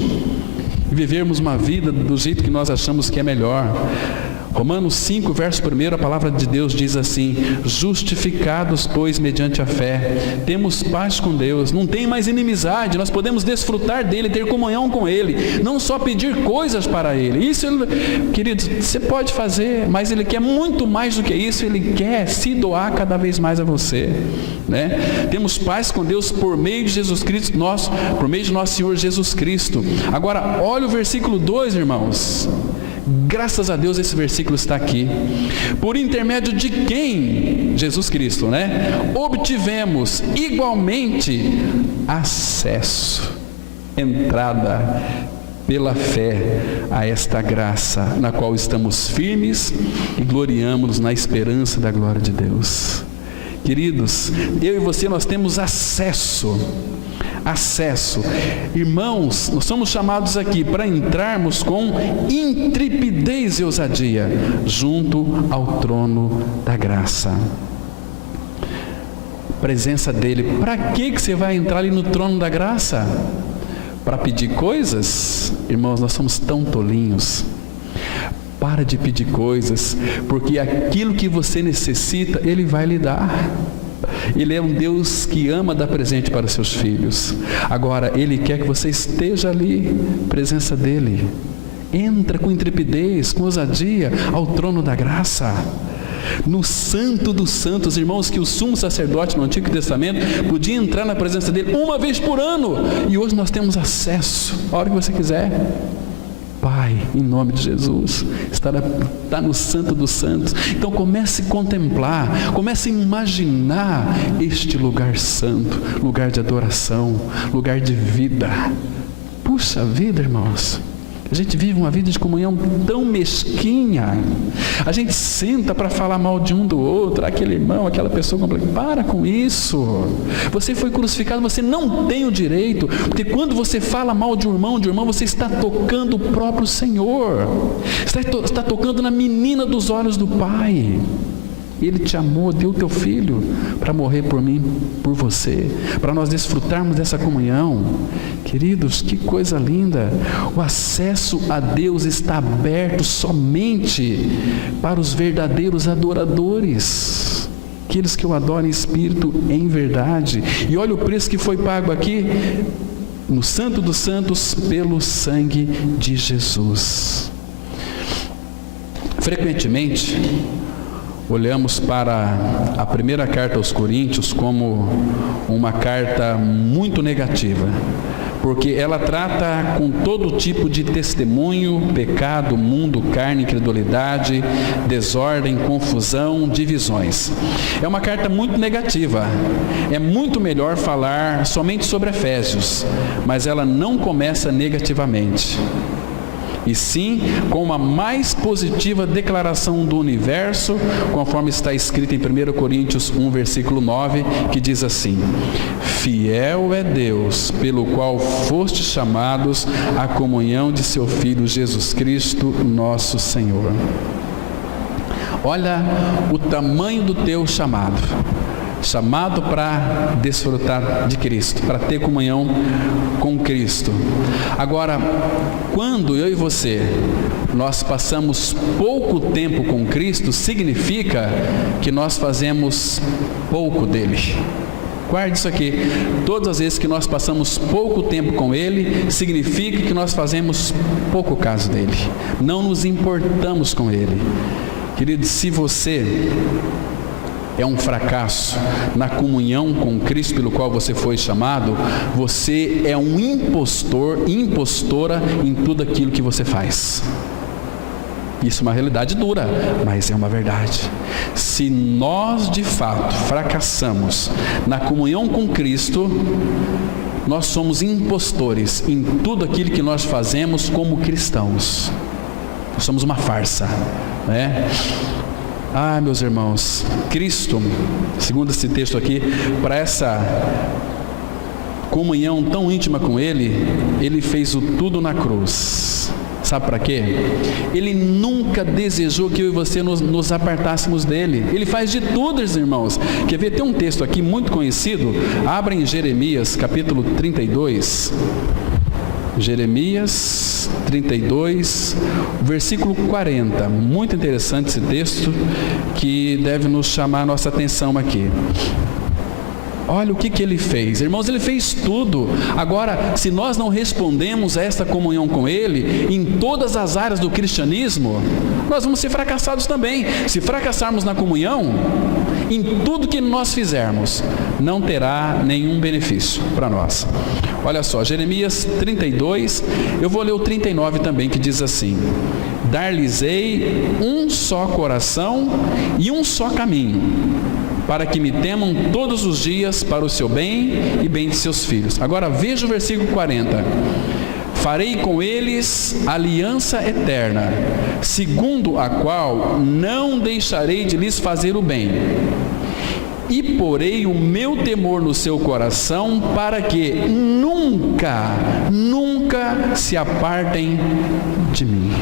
e vivermos uma vida do jeito que nós achamos que é melhor. Romanos 5, verso 1, a palavra de Deus diz assim: justificados, pois, mediante a fé, temos paz com Deus, não tem mais inimizade, nós podemos desfrutar dEle, ter comunhão com Ele, não só pedir coisas para Ele. Isso, queridos, você pode fazer, mas Ele quer muito mais do que isso. Ele quer se doar cada vez mais a você, né? Temos paz com Deus por meio de Jesus Cristo, por meio de nosso Senhor Jesus Cristo. Agora, olha o versículo 2, irmãos. Graças a Deus esse versículo está aqui. Por intermédio de quem? Jesus Cristo, né? Obtivemos igualmente acesso, entrada pela fé a esta graça, na qual estamos firmes e gloriamos na esperança da glória de Deus. Queridos, eu e você, nós temos acesso. Irmãos, nós somos chamados aqui para entrarmos com intrepidez e ousadia junto ao trono da graça. Presença dele. Para que você vai entrar ali no trono da graça? Para pedir coisas? Irmãos, nós somos tão tolinhos. Para de pedir coisas, porque aquilo que você necessita, Ele vai lhe dar. Ele é um Deus que ama dar presente para os seus filhos. Agora, Ele quer que você esteja ali, presença dEle. Entra com intrepidez, com ousadia ao trono da graça. No Santo dos Santos, irmãos, que o sumo sacerdote no Antigo Testamento podia entrar na presença dEle uma vez por ano. E hoje nós temos acesso, a hora que você quiser. Pai, em nome de Jesus, está no Santo dos Santos. Então comece a contemplar, comece a imaginar este lugar santo, lugar de adoração, lugar de vida. Puxa vida, irmãos, a gente vive uma vida de comunhão tão mesquinha. A gente senta para falar mal de um do outro, aquele irmão, aquela pessoa. Para com isso. Você foi crucificado, você não tem o direito, porque quando você fala mal de um irmão, você está tocando o próprio Senhor. Está tocando na menina dos olhos do Pai. Ele te amou, deu o teu Filho para morrer por mim, por você, para nós desfrutarmos dessa comunhão. Queridos, que coisa linda! O acesso a Deus está aberto somente para os verdadeiros adoradores, aqueles que o adoram em espírito e em verdade. E olha o preço que foi pago aqui, no Santo dos Santos, pelo sangue de Jesus. Frequentemente, olhamos para a primeira carta aos Coríntios como uma carta muito negativa. porque ela trata com todo tipo de testemunho, pecado, mundo, carne, incredulidade, desordem, confusão, divisões. É uma carta muito negativa. É muito melhor falar somente sobre Efésios, mas ela não começa negativamente, e sim com uma mais positiva declaração do universo, conforme está escrito em 1 Coríntios 1, versículo 9, que diz assim: fiel é Deus, pelo qual fostes chamados à comunhão de seu Filho Jesus Cristo, nosso Senhor. Olha o tamanho do teu chamado para desfrutar de Cristo, para ter comunhão com Cristo. Agora, quando eu e você, nós passamos pouco tempo com Cristo, significa que nós fazemos pouco dele. Guarde isso aqui: todas as vezes que nós passamos pouco tempo com Ele, significa que nós fazemos pouco caso dele, não nos importamos com Ele. Querido, se você é um fracasso na comunhão com Cristo pelo qual você foi chamado, você é um impostor, impostora em tudo aquilo que você faz. Isso é uma realidade dura, mas é uma verdade. Se nós de fato fracassamos na comunhão com Cristo, nós somos impostores em tudo aquilo que nós fazemos como cristãos. Nós somos uma farsa, né? Ah, meus irmãos, Cristo, segundo esse texto aqui, para essa comunhão tão íntima com Ele, Ele fez o tudo na cruz. Sabe para quê? Ele nunca desejou que eu e você nos apartássemos dele. Ele faz de tudo, irmãos. Quer ver? Tem um texto aqui muito conhecido. Abra em Jeremias, capítulo 32. Jeremias 32, versículo 40. Muito interessante esse texto, que deve nos chamar a nossa atenção aqui. Olha o que ele fez. Irmãos, ele fez tudo. Agora, se nós não respondemos a esta comunhão com ele, em todas as áreas do cristianismo, nós vamos ser fracassados também. Se fracassarmos na comunhão, em tudo que nós fizermos, não terá nenhum benefício para nós. Olha só, Jeremias 32, eu vou ler o 39 também, que diz assim: dar-lhes-ei um só coração e um só caminho, para que me temam todos os dias para o seu bem e bem de seus filhos. Agora veja o versículo 40. Farei com eles aliança eterna, segundo a qual não deixarei de lhes fazer o bem, e porei o meu temor no seu coração, para que nunca se apartem de mim.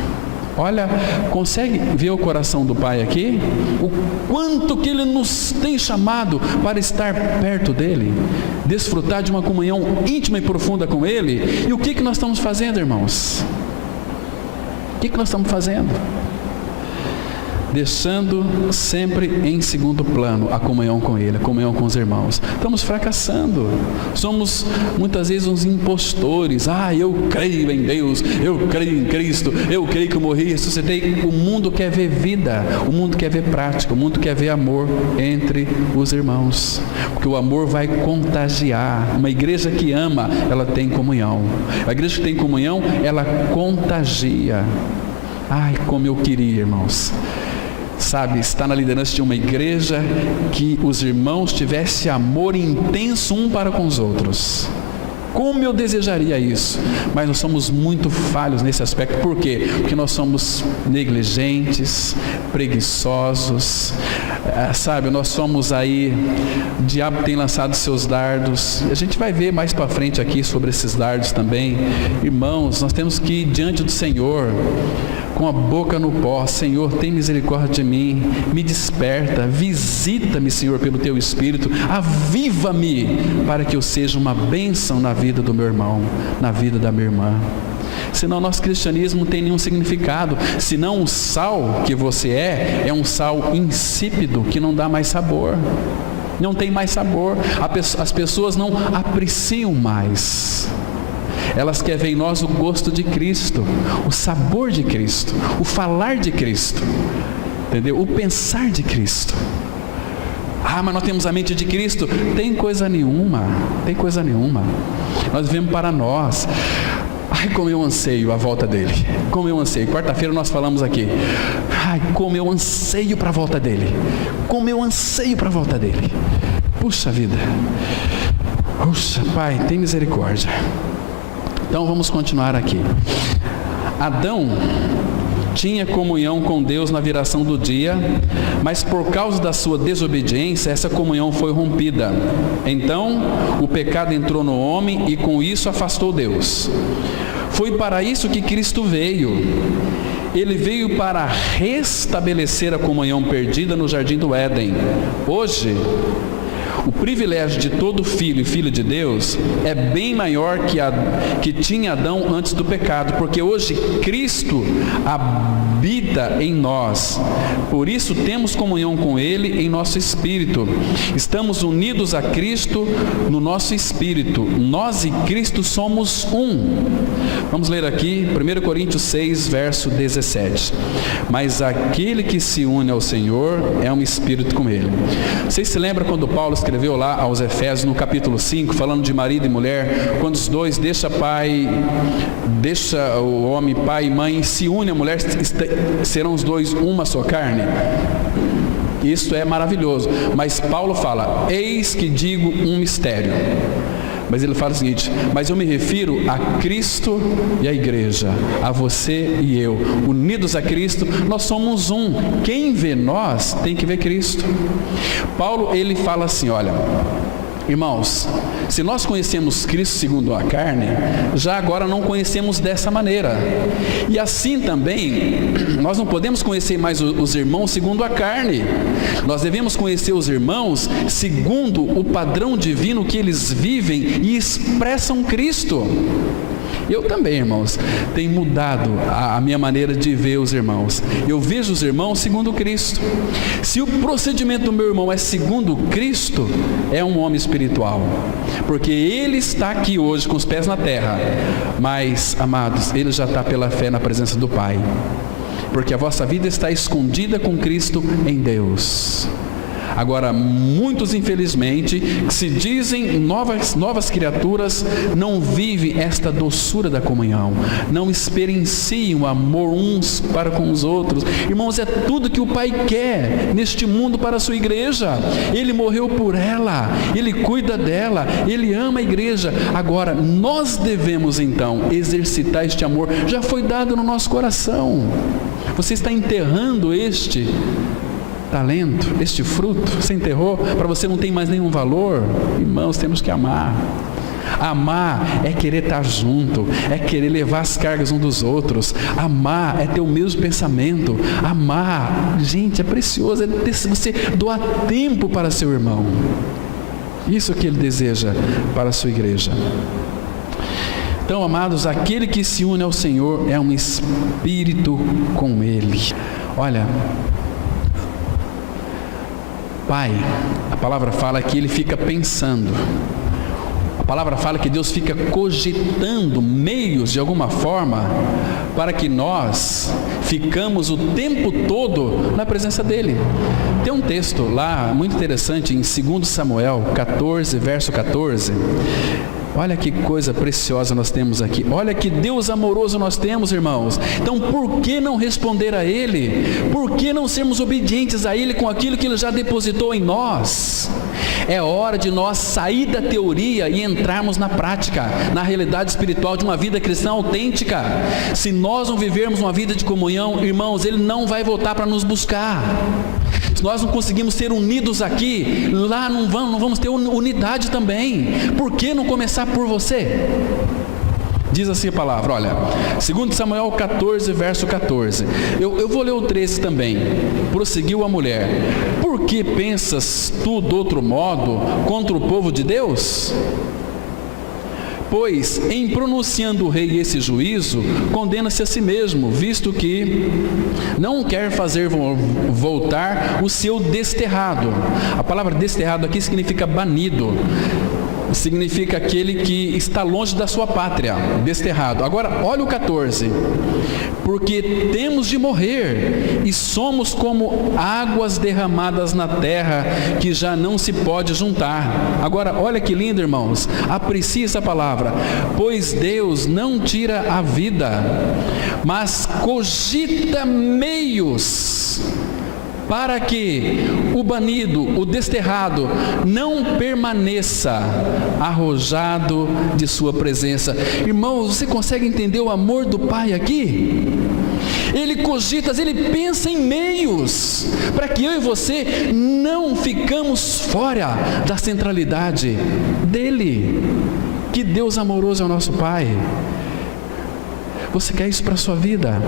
Olha, consegue ver o coração do Pai aqui? O quanto que Ele nos tem chamado para estar perto dEle, desfrutar de uma comunhão íntima e profunda com Ele. E o que nós estamos fazendo, irmãos? O que nós estamos fazendo? Deixando sempre em segundo plano a comunhão com Ele, a comunhão com os irmãos. Estamos fracassando. Somos muitas vezes uns impostores. Eu creio em Deus, eu creio em Cristo, eu creio que eu morri e ressuscitei. O mundo quer ver vida, o mundo quer ver prática, o mundo quer ver amor entre os irmãos, porque o amor vai contagiar. Uma igreja que ama, ela tem comunhão. A igreja que tem comunhão, ela contagia. Como eu queria, irmãos, sabe, estar na liderança de uma igreja que os irmãos tivessem amor intenso um para com os outros. Como eu desejaria isso, mas nós somos muito falhos nesse aspecto. Por quê? Porque nós somos negligentes, preguiçosos, sabe, nós somos aí, o diabo tem lançado seus dardos, a gente vai ver mais para frente aqui sobre esses dardos também. Irmãos, nós temos que ir diante do Senhor, com a boca no pó: Senhor, tem misericórdia de mim, me desperta, visita-me, Senhor, pelo Teu Espírito, aviva-me, para que eu seja uma bênção na vida do meu irmão, na vida da minha irmã. Senão nosso cristianismo não tem nenhum significado. Senão o sal que você é um sal insípido, que não dá mais sabor, não tem mais sabor. As pessoas não apreciam mais. Elas querem ver em nós o gosto de Cristo, o sabor de Cristo, o falar de Cristo, entendeu? O pensar de Cristo. Mas nós temos a mente de Cristo. Tem coisa nenhuma. Nós vivemos para nós. Como eu anseio a volta dele. Como eu anseio. Quarta-feira nós falamos aqui. Como eu anseio para a volta dele. Puxa vida. Puxa, Pai, tem misericórdia. Então vamos continuar aqui. Adão tinha comunhão com Deus na viração do dia, mas por causa da sua desobediência, essa comunhão foi rompida. Então, o pecado entrou no homem e com isso afastou Deus. Foi para isso que Cristo veio. Ele veio para restabelecer a comunhão perdida no jardim do Éden. Hoje, o privilégio de todo filho e filha de Deus é bem maior que tinha Adão antes do pecado, porque hoje Cristo habita em nós. Por isso temos comunhão com Ele em nosso espírito. Estamos unidos a Cristo no nosso espírito. Nós e Cristo somos um. Vamos ler aqui 1 Coríntios 6, verso 17. Mas aquele que se une ao Senhor é um espírito com Ele. Vocês se lembram quando Paulo escreveu lá aos Efésios no capítulo 5, falando de marido e mulher, quando os dois deixa o homem, pai e mãe, se une à mulher, serão os dois uma só carne? Isso é maravilhoso. Mas Paulo fala, eis que digo um mistério. Mas ele fala o seguinte, mas eu me refiro a Cristo e a igreja, a você e eu, unidos a Cristo, nós somos um. Quem vê nós tem que ver Cristo. Paulo, ele fala assim, olha, irmãos, se nós conhecemos Cristo segundo a carne, já agora não conhecemos dessa maneira. E assim também, nós não podemos conhecer mais os irmãos segundo a carne. Nós devemos conhecer os irmãos segundo o padrão divino que eles vivem e expressam Cristo. Eu também, irmãos, tenho mudado a minha maneira de ver os irmãos. Eu vejo os irmãos segundo Cristo. Se o procedimento do meu irmão é segundo Cristo, é um homem espiritual. Porque ele está aqui hoje com os pés na terra. Mas, amados, ele já está pela fé na presença do Pai. Porque a vossa vida está escondida com Cristo em Deus. Agora, muitos, infelizmente, que se dizem novas criaturas, não vivem esta doçura da comunhão, não experienciam o amor uns para com os outros. Irmãos, é tudo que o Pai quer neste mundo para a sua igreja. Ele morreu por ela, Ele cuida dela, Ele ama a igreja. Agora, nós devemos então exercitar este amor, já foi dado no nosso coração. Você está enterrando este talento, este fruto, você enterrou, para você não tem mais nenhum valor. Irmãos, temos que amar. Amar é querer estar junto, é querer levar as cargas um dos outros. Amar é ter o mesmo pensamento. Amar, gente, é precioso, é você doar tempo para seu irmão. Isso que ele deseja para a sua igreja. Então, amados, aquele que se une ao Senhor é um espírito com Ele. Olha, Pai, a palavra fala que Ele fica pensando. A palavra fala que Deus fica cogitando meios, de alguma forma, para que nós ficamos o tempo todo na presença dEle. Tem um texto lá, muito interessante, em 2 Samuel 14, verso 14. Olha que coisa preciosa nós temos aqui. Olha que Deus amoroso nós temos, irmãos. Então, por que não responder a Ele? Por que não sermos obedientes a Ele com aquilo que Ele já depositou em nós? É hora de nós sair da teoria e entrarmos na prática, na realidade espiritual de uma vida cristã autêntica. Se nós não vivermos uma vida de comunhão, irmãos, Ele não vai voltar para nos buscar. Se nós não conseguimos ser unidos aqui, lá não vamos ter unidade também. Por que não começar por você? Diz assim a palavra, olha, 2 Samuel 14, verso 14. Eu vou ler o 13 também. Prosseguiu a mulher: por que pensas tu de outro modo contra o povo de Deus? Pois, em pronunciando o rei esse juízo, condena-se a si mesmo, visto que não quer fazer voltar o seu desterrado. A palavra desterrado aqui significa banido. significa aquele que está longe da sua pátria, desterrado. Agora, olha o 14. Porque temos de morrer e somos como águas derramadas na terra, que já não se pode juntar. Agora, olha que lindo, irmãos. Aprecie essa palavra. Pois Deus não tira a vida, mas cogita meios para que o banido, o desterrado, não permaneça arrojado de sua presença. Irmãos, você consegue entender o amor do Pai aqui? Ele cogita, ele pensa em meios para que eu e você não ficamos fora da centralidade dele. Que Deus amoroso é o nosso Pai. Você quer isso para a sua vida?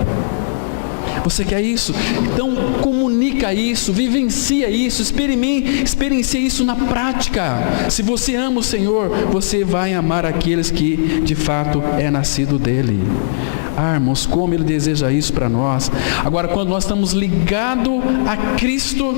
Você quer isso? Então comunica isso, vivencia isso, experiencie isso na prática. Se você ama o Senhor, você vai amar aqueles que de fato é nascido dele. Irmãos, como Ele deseja isso para nós. Agora, quando nós estamos ligados a Cristo,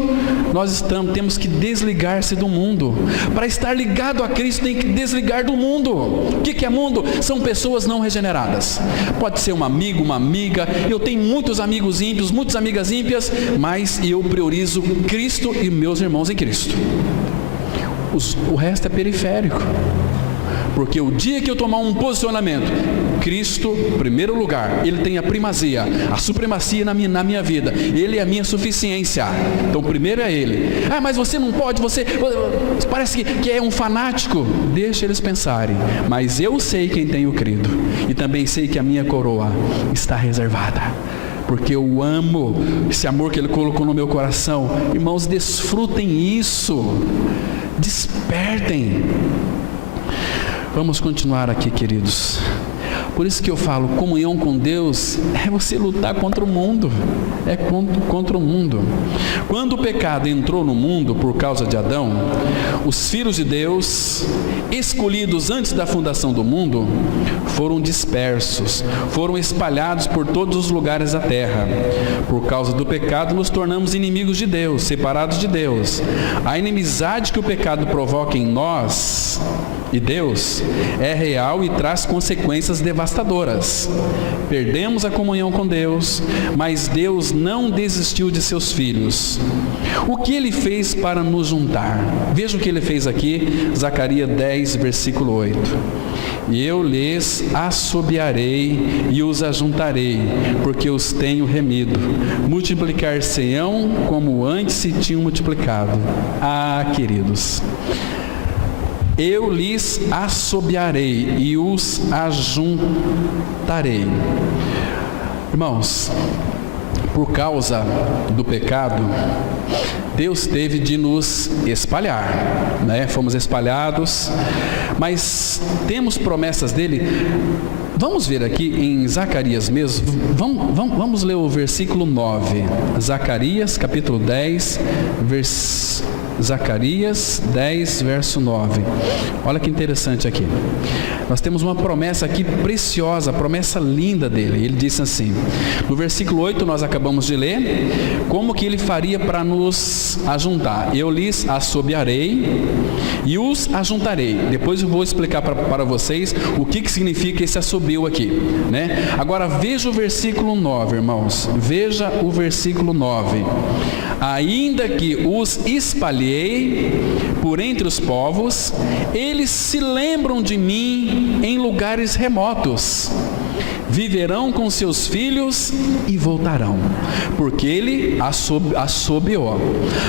temos que desligar-se do mundo. Para estar ligado a Cristo, tem que desligar do mundo. O que é mundo? São pessoas não regeneradas. Pode ser um amigo, uma amiga. Eu tenho muitos amigos ímpios, muitas amigas ímpias, mas eu priorizo Cristo e meus irmãos em Cristo. O resto é periférico. Porque o dia que eu tomar um posicionamento, Cristo, primeiro lugar, Ele tem a primazia, a supremacia na minha vida, Ele é a minha suficiência. Então primeiro é Ele. Mas você não pode, você parece que é um fanático. Deixa eles pensarem, mas eu sei quem tenho crido, e também sei que a minha coroa está reservada, porque eu amo esse amor que Ele colocou no meu coração. Irmãos, desfrutem isso, despertem. Vamos continuar aqui, queridos. Por isso que eu falo, comunhão com Deus é você lutar contra o mundo. É contra o mundo. Quando o pecado entrou no mundo por causa de Adão, os filhos de Deus, escolhidos antes da fundação do mundo, foram dispersos, foram espalhados por todos os lugares da terra. Por causa do pecado, nos tornamos inimigos de Deus, separados de Deus. A inimizade que o pecado provoca em nós e Deus é real e traz consequências devastadoras. Perdemos a comunhão com Deus, mas Deus não desistiu de seus filhos. O que Ele fez para nos juntar? Veja o que Ele fez aqui, Zacarias 10, versículo 8. E eu lhes assobiarei e os ajuntarei, porque os tenho remido. Multiplicar-se-ão como antes se tinham multiplicado. Queridos, eu lhes assobiarei e os ajuntarei. Irmãos, por causa do pecado, Deus teve de nos espalhar, né? Fomos espalhados, mas temos promessas dele. Vamos ver aqui em Zacarias mesmo, vamos ler o versículo 9, Zacarias capítulo 10, Zacarias 10, verso 9. Olha que interessante aqui. Nós temos uma promessa aqui preciosa, promessa linda dele. Ele disse assim, no versículo 8 nós acabamos de ler, como que ele faria para nos ajuntar. Eu lhes assobiarei e os ajuntarei. Depois eu vou explicar para vocês o que significa esse assobio aqui, né? Agora veja o versículo 9, irmãos. Veja o versículo 9. Ainda que os espalhei por entre os povos, eles se lembram de mim em lugares remotos. Viverão com seus filhos e voltarão, porque ele assobiou.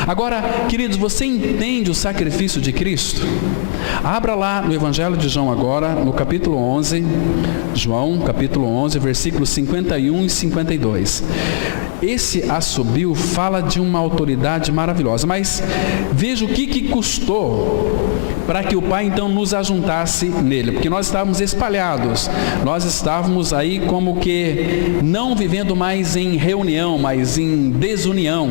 Agora, queridos, você entende o sacrifício de Cristo? Abra lá no Evangelho de João agora, no capítulo 11, João, capítulo 11, versículos 51 e 52. Esse assobio fala de uma autoridade maravilhosa, mas veja o que custou para que o Pai então nos ajuntasse nele, porque nós estávamos espalhados, nós estávamos aí como que não vivendo mais em reunião, mas em desunião.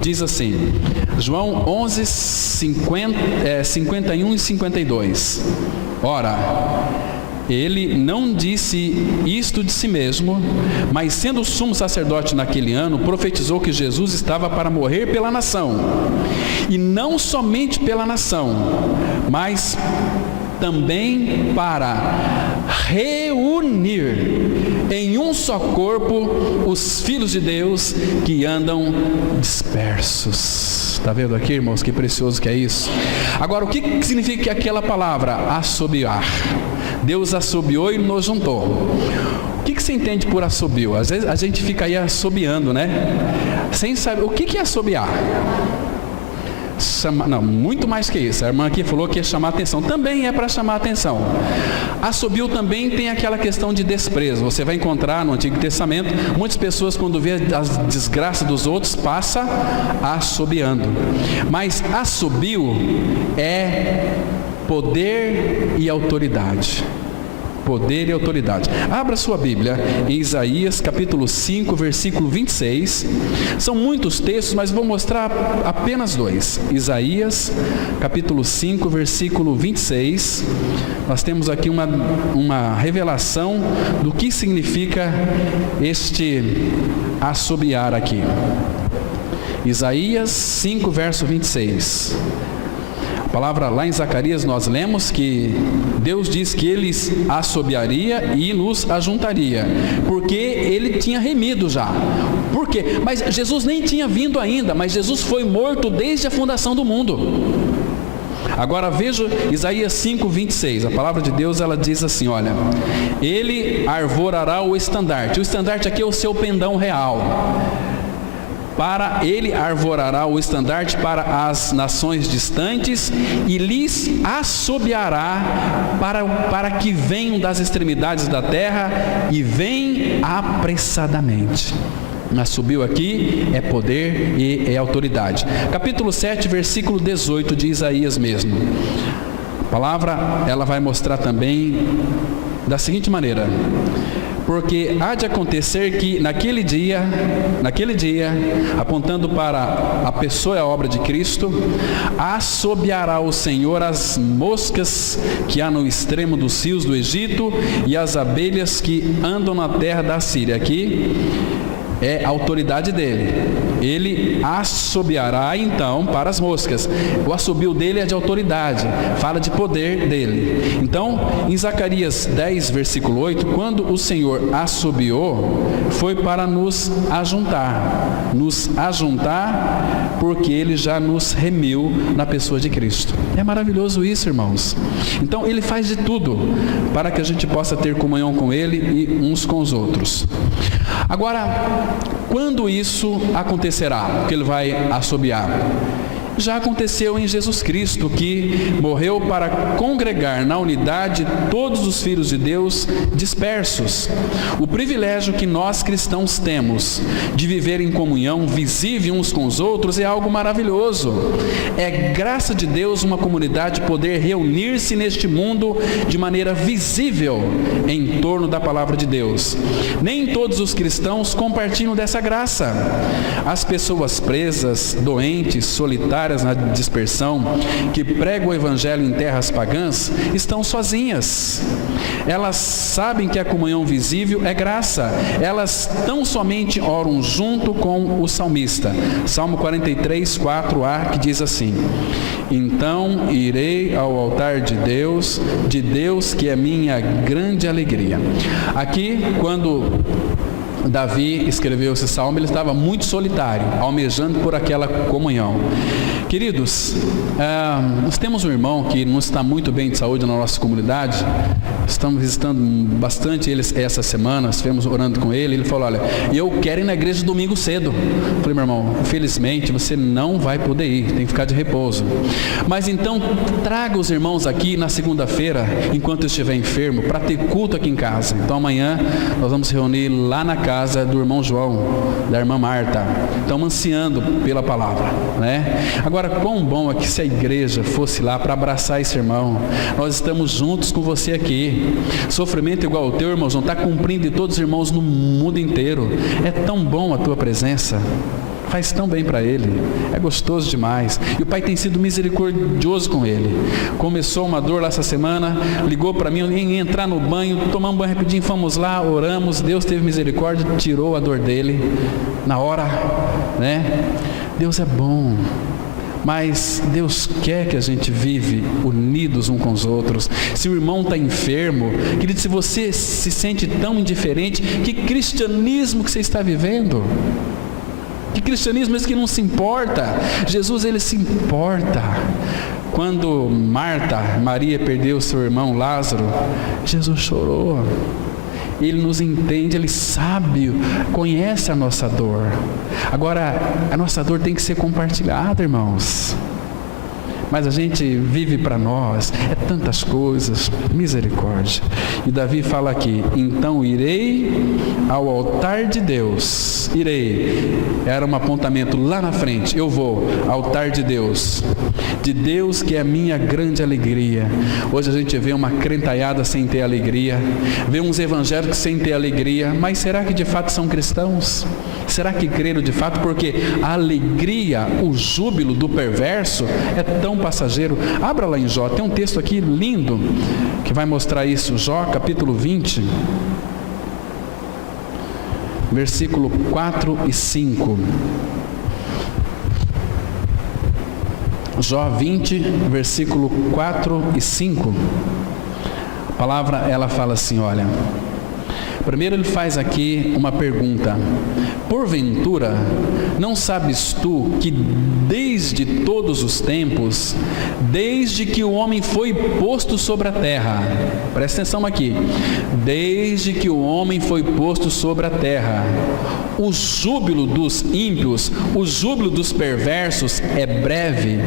Diz assim, João 11, 51 e 52. Ora, ele não disse isto de si mesmo, mas sendo sumo sacerdote naquele ano, profetizou que Jesus estava para morrer pela nação, e não somente pela nação, mas também para reunir em um só corpo os filhos de Deus que andam dispersos. Está vendo aqui, irmãos, que precioso que é isso? Agora, o que significa aquela palavra assobiar? Deus assobiou e nos juntou. O que você entende por assobio? Às vezes a gente fica aí assobiando, né? Sem saber. O que é assobiar? Não, muito mais que isso. A irmã aqui falou que ia chamar atenção. Também é para chamar atenção. Assobio também tem aquela questão de desprezo. Você vai encontrar no Antigo Testamento, muitas pessoas quando vê as desgraças dos outros, passa assobiando. Mas assobio é poder e autoridade. Poder e autoridade. Abra sua Bíblia em Isaías capítulo 5, versículo 26. São muitos textos, mas vou mostrar apenas dois. Isaías capítulo 5, versículo 26. Nós temos aqui uma revelação do que significa este assobiar aqui. Isaías 5, verso 26. A palavra lá em Zacarias nós lemos que Deus diz que Ele assobiaria e nos ajuntaria, porque Ele tinha remido já. Por quê? Mas Jesus nem tinha vindo ainda, mas Jesus foi morto desde a fundação do mundo. Agora veja Isaías 5, 26, a palavra de Deus ela diz assim, olha, Ele arvorará o estandarte aqui é o seu pendão real. Para ele arvorará o estandarte para as nações distantes e lhes assobiará para que venham das extremidades da terra e vem apressadamente. Assobio aqui é poder e é autoridade. Capítulo 7, versículo 18 de Isaías mesmo. A palavra ela vai mostrar também da seguinte maneira: porque há de acontecer que naquele dia, apontando para a pessoa e a obra de Cristo, assobiará o Senhor as moscas que há no extremo dos rios do Egito e as abelhas que andam na terra da Síria. Aqui é a autoridade dele. Ele assobiará então para as moscas. O assobio dele é de autoridade, fala de poder dele. Então, em Zacarias 10, versículo 8, quando o Senhor assobiou, foi para nos ajuntar porque ele já nos remiu na pessoa de Cristo. É maravilhoso isso, irmãos. Então, ele faz de tudo para que a gente possa ter comunhão com ele e uns com os outros. Agora, quando isso acontecerá, que ele vai assobiar? Já aconteceu em Jesus Cristo, que morreu para congregar na unidade todos os filhos de Deus dispersos. O privilégio que nós cristãos temos de viver em comunhão visível uns com os outros é algo maravilhoso. É graça de Deus uma comunidade poder reunir-se neste mundo de maneira visível em torno da palavra de Deus. Nem todos os cristãos compartilham dessa graça. As pessoas presas, doentes, solitárias na dispersão, que pregam o evangelho em terras pagãs, estão sozinhas. Elas sabem que a comunhão visível é graça. Elas tão somente oram junto com o salmista. Salmo 43, 4a, que diz assim: então irei ao altar de Deus que é minha grande alegria. Aqui, quando Davi escreveu esse salmo, ele estava muito solitário, almejando por aquela comunhão. Queridos, nós temos um irmão que não está muito bem de saúde na nossa comunidade. Estamos visitando bastante ele essa semana, estivemos orando com ele. Ele falou: olha, eu quero ir na igreja domingo cedo. Eu falei: meu irmão, infelizmente você não vai poder ir, tem que ficar de repouso. Mas então traga os irmãos aqui na segunda-feira, enquanto eu estiver enfermo, para ter culto aqui em casa. Então amanhã nós vamos reunir lá na casa do irmão João, da irmã Marta. Estamos ansiando pela palavra, né? Agora, quão bom é que se a igreja fosse lá para abraçar esse irmão. Nós estamos juntos com você aqui. Sofrimento igual ao teu, irmão João, está cumprindo de todos os irmãos no mundo inteiro. É tão bom a tua presença. Faz tão bem para ele, é gostoso demais. E o Pai tem sido misericordioso com ele. Começou uma dor lá essa semana, ligou para mim, eu ia entrar no banho, tomar um banho rapidinho, fomos lá, oramos, Deus teve misericórdia, tirou a dor dele na hora, né? Deus é bom. mas Deus quer que a gente vive unidos uns com os outros. Se o irmão está enfermo, querido, se você se sente tão indiferente, que cristianismo que você está vivendo? Que cristianismo esse que não se importa? Jesus, ele se importa. Quando Maria perdeu seu irmão Lázaro, Jesus chorou. Ele nos entende, Ele sabe, conhece a nossa dor. Agora, a nossa dor tem que ser compartilhada, irmãos. Mas a gente vive para nós, é tantas coisas, misericórdia. E Davi fala aqui: então irei ao altar de Deus. Irei, era um apontamento lá na frente. Eu vou, altar de Deus que é a minha grande alegria. Hoje a gente vê uma crentaiada sem ter alegria, vê uns evangélicos sem ter alegria, mas será que de fato são cristãos? Será que creram de fato? Porque a alegria, o júbilo do perverso é tão passageiro. Abra lá em Jó, tem um texto aqui lindo que vai mostrar isso. Jó capítulo 20, versículo 4 e 5. Jó 20, versículo 4 e 5. A palavra, ela fala assim, olha. Primeiro ele faz aqui uma pergunta: porventura, não sabes tu que desde todos os tempos, desde que o homem foi posto sobre a terra, presta atenção aqui, desde que o homem foi posto sobre a terra, o júbilo dos ímpios, o júbilo dos perversos é breve,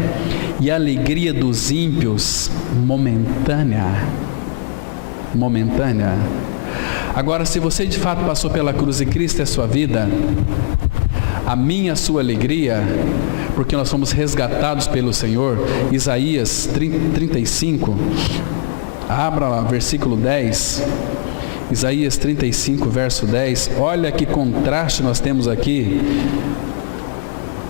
e a alegria dos ímpios momentânea. Momentânea. Agora, se você de fato passou pela cruz e Cristo é a sua vida, a minha, a sua alegria, porque nós somos resgatados pelo Senhor. Isaías 35, abra lá, versículo 10. Isaías 35, verso 10. Olha que contraste nós temos aqui.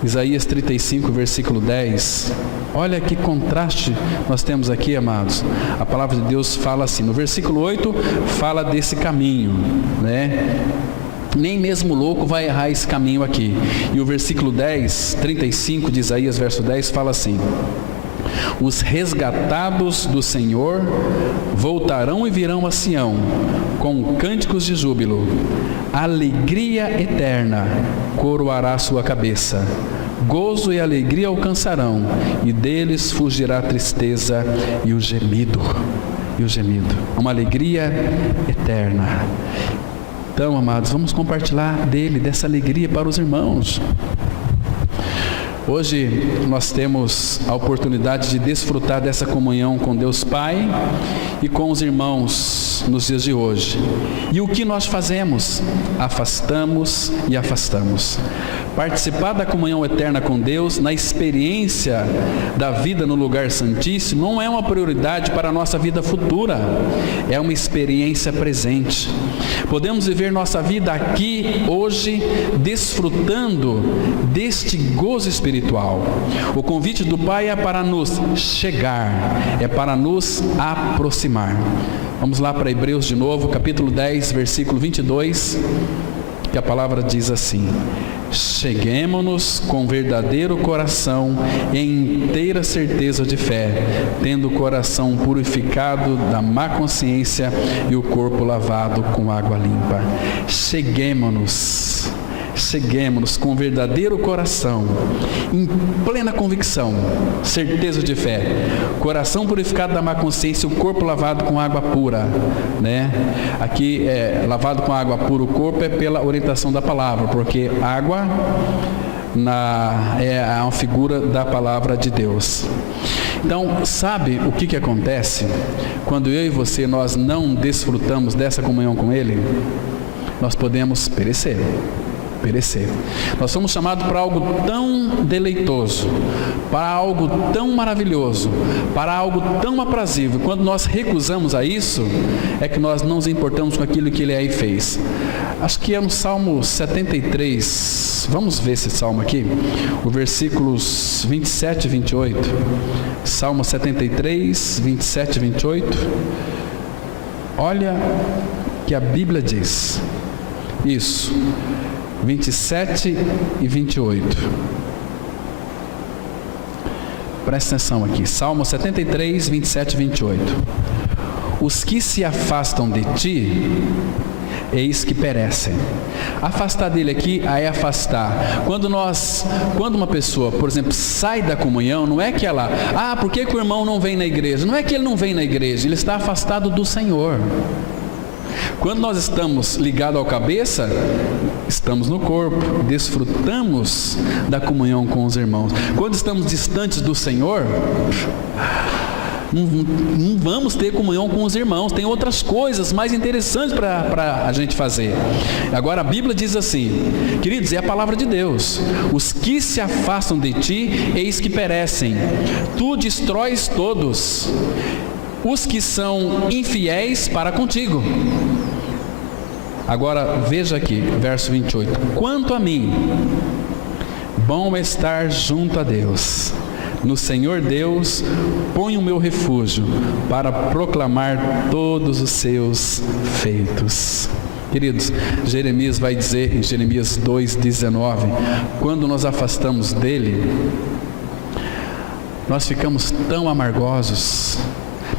Isaías 35, versículo 10. Olha que contraste nós temos aqui, amados. A palavra de Deus fala assim, no versículo 8, fala desse caminho, né? Nem mesmo louco vai errar esse caminho aqui. E o versículo 10, 35 de Isaías, verso 10, fala assim: os resgatados do Senhor voltarão e virão a Sião com cânticos de júbilo. Alegria eterna coroará sua cabeça. Gozo e alegria alcançarão, e deles fugirá a tristeza e o gemido. Uma alegria eterna. Então, amados, vamos compartilhar dessa alegria para os irmãos. Hoje nós temos a oportunidade de desfrutar dessa comunhão com Deus Pai e com os irmãos nos dias de hoje. E o que nós fazemos? Afastamos e afastamos. Participar da comunhão eterna com Deus, na experiência da vida no lugar santíssimo, não é uma prioridade para a nossa vida futura, é uma experiência presente. Podemos viver nossa vida aqui, hoje, desfrutando deste gozo espiritual. O convite do Pai é para nos chegar, é para nos aproximar. Vamos lá para Hebreus de novo, capítulo 10, versículo 22, que a palavra diz assim: cheguemo-nos com verdadeiro coração e inteira certeza de fé, tendo o coração purificado da má consciência e o corpo lavado com água limpa. Cheguemo-nos com verdadeiro coração, em plena convicção, certeza de fé, coração purificado da má consciência, o corpo lavado com água pura, né? Aqui lavado com água pura o corpo é pela orientação da palavra, porque água é uma figura da palavra de Deus. Então, sabe o que acontece quando eu e você nós não desfrutamos dessa comunhão com Ele? Nós podemos perecer. Nós somos chamados para algo tão deleitoso, para algo tão maravilhoso, para algo tão aprazível. Quando nós recusamos a isso, é que nós não nos importamos com aquilo que Ele aí fez. Acho que é no Salmo 73, vamos ver esse salmo aqui, o versículos 27 e 28, Salmo 73, 27 e 28, olha que a Bíblia diz, isso, 27 e 28. Presta atenção aqui, Salmo 73, 27 e 28. Os que se afastam de ti, eis que perecem. Afastar dele aqui é afastar. Quando uma pessoa, por exemplo, sai da comunhão, não é que ela, por que o irmão não vem na igreja? Não é que ele não vem na igreja, ele está afastado do Senhor. Quando nós estamos ligados ao cabeça, estamos no corpo, desfrutamos da comunhão com os irmãos. Quando estamos distantes do Senhor, não vamos ter comunhão com os irmãos, tem outras coisas mais interessantes para a gente fazer. Agora a Bíblia diz assim, queridos, é a palavra de Deus: os que se afastam de ti, eis que perecem, tu destróis todos os que são infiéis para contigo. Agora veja aqui, verso 28, quanto a mim, bom é estar junto a Deus. No Senhor Deus ponho o meu refúgio para proclamar todos os seus feitos. Queridos, Jeremias vai dizer em Jeremias 2,19, quando nós afastamos dele, nós ficamos tão amargosos,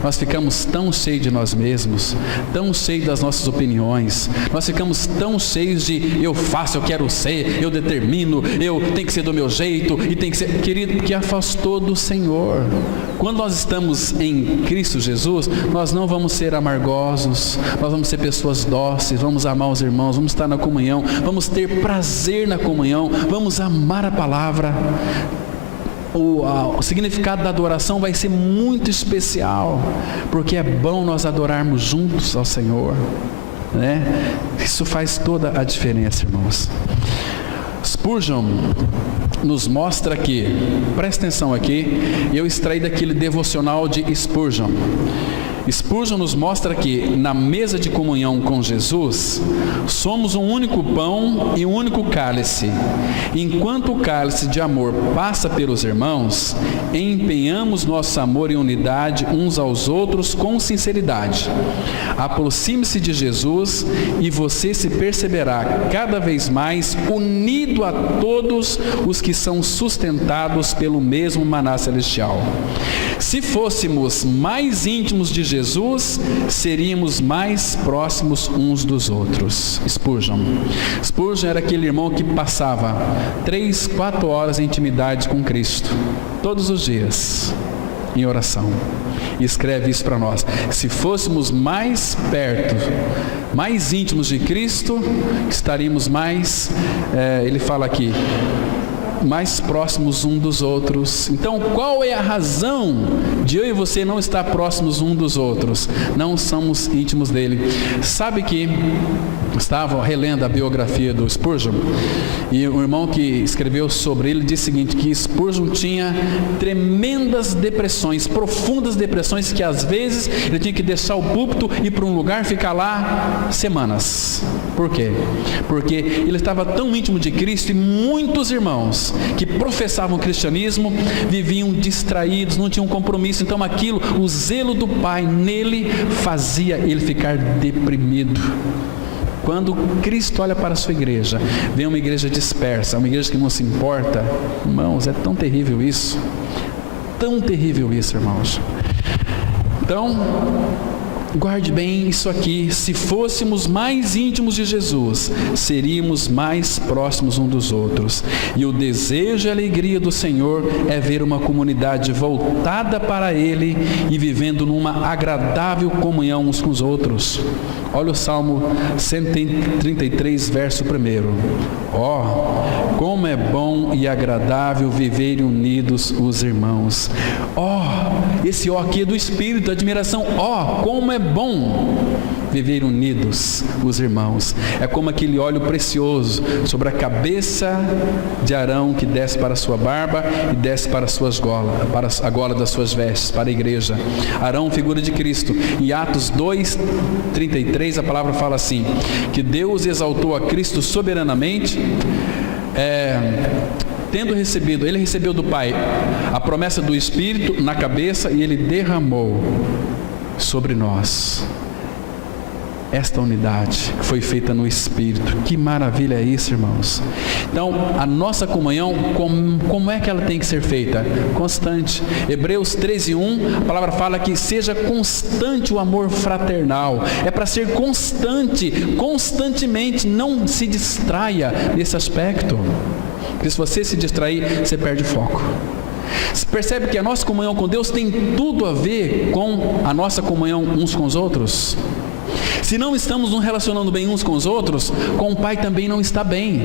nós ficamos tão cheios de nós mesmos, tão cheios das nossas opiniões, nós ficamos tão cheios de eu faço, eu quero ser, eu determino, eu tenho que ser do meu jeito, e tem que ser, querido, que afastou do Senhor. Quando nós estamos em Cristo Jesus, nós não vamos ser amargosos, nós vamos ser pessoas dóceis, vamos amar os irmãos, vamos estar na comunhão, vamos ter prazer na comunhão, vamos amar a palavra. O significado da adoração vai ser muito especial, porque é bom nós adorarmos juntos ao Senhor, né? Isso faz toda a diferença, irmãos. Spurgeon nos mostra que, presta atenção aqui, eu extraí daquele devocional de Spurgeon. Spurgeon nos mostra que na mesa de comunhão com Jesus, somos um único pão e um único cálice. Enquanto o cálice de amor passa pelos irmãos, empenhamos nosso amor e unidade uns aos outros com sinceridade. Aproxime-se de Jesus e você se perceberá cada vez mais unido a todos os que são sustentados pelo mesmo maná celestial. Se fôssemos mais íntimos de Jesus, seríamos mais próximos uns dos outros. Spurgeon era aquele irmão que passava 3, 4 horas em intimidade com Cristo, todos os dias, em oração. E escreve isso para nós: se fôssemos mais perto, mais íntimos de Cristo, estaríamos mais, ele fala aqui, mais próximos um dos outros. Então, qual é a razão de eu e você não estar próximos um dos outros? Não somos íntimos dele. Sabe que estava relendo a biografia do Spurgeon, e o irmão que escreveu sobre ele disse o seguinte, que Spurgeon tinha tremendas depressões, profundas depressões, que às vezes ele tinha que deixar o púlpito e ir para um lugar ficar lá semanas. Por quê? Porque ele estava tão íntimo de Cristo, e muitos irmãos que professavam o cristianismo viviam distraídos, não tinham compromisso. Então aquilo, o zelo do Pai nele fazia ele ficar deprimido. Quando Cristo olha para a sua igreja, vê uma igreja dispersa, uma igreja que não se importa, irmãos, é tão terrível isso, irmãos. Então, guarde bem isso aqui: se fôssemos mais íntimos de Jesus, seríamos mais próximos uns dos outros. E o desejo e a alegria do Senhor é ver uma comunidade voltada para Ele e vivendo numa agradável comunhão uns com os outros. Olha o Salmo 133, verso 1. Como é bom e agradável viverem unidos os irmãos. Esse aqui é do Espírito, admiração. Como é bom viver unidos os irmãos. É como aquele óleo precioso sobre a cabeça de Arão, que desce para a sua barba e desce para as suas golas, para a gola das suas vestes, para a igreja. Arão, figura de Cristo. Em Atos 2:33, a palavra fala assim, que Deus exaltou a Cristo soberanamente, ele recebeu do Pai a promessa do Espírito na cabeça, e ele derramou sobre nós. esta unidade que foi feita no Espírito. Que maravilha é isso, irmãos. Então, a nossa comunhão, como é que ela tem que ser feita? Constante. Hebreus 13:1, a palavra fala que seja constante o amor fraternal. É para ser constante, constantemente, não se distraia nesse aspecto. Porque se você se distrair, você perde o foco. Você percebe que a nossa comunhão com Deus tem tudo a ver com a nossa comunhão uns com os outros? Se não estamos nos relacionando bem uns com os outros, com o Pai também não está bem.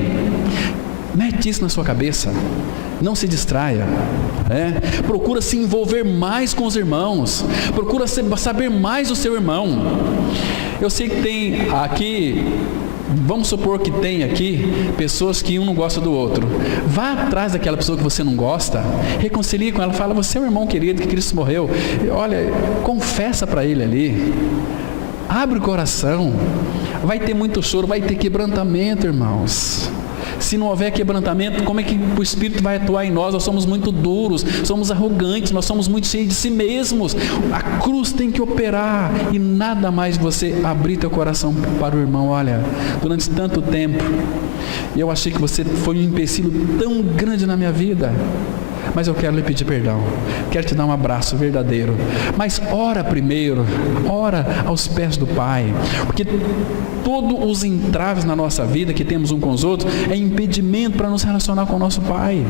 Mete isso na sua cabeça. Não se distraia. Procura se envolver mais com os irmãos. Procura saber mais do seu irmão. Eu sei que tem aqui, vamos supor que tem aqui pessoas que um não gosta do outro. Vá atrás daquela pessoa que você não gosta, reconcilie com ela, fala: você é um irmão querido que Cristo morreu. Olha, confessa para ele ali. Abre o coração. Vai ter muito choro, vai ter quebrantamento, irmãos. Se não houver quebrantamento, como é que o Espírito vai atuar em nós? Nós somos muito duros, somos arrogantes, nós somos muito cheios de si mesmos. A cruz tem que operar, e nada mais você abrir teu coração para o irmão. Olha, durante tanto tempo, eu achei que você foi um empecilho tão grande na minha vida, mas eu quero lhe pedir perdão, quero te dar um abraço verdadeiro. Mas ora primeiro, ora aos pés do Pai, porque todos os entraves na nossa vida que temos um com os outros é impedimento para nos relacionar com o nosso Pai.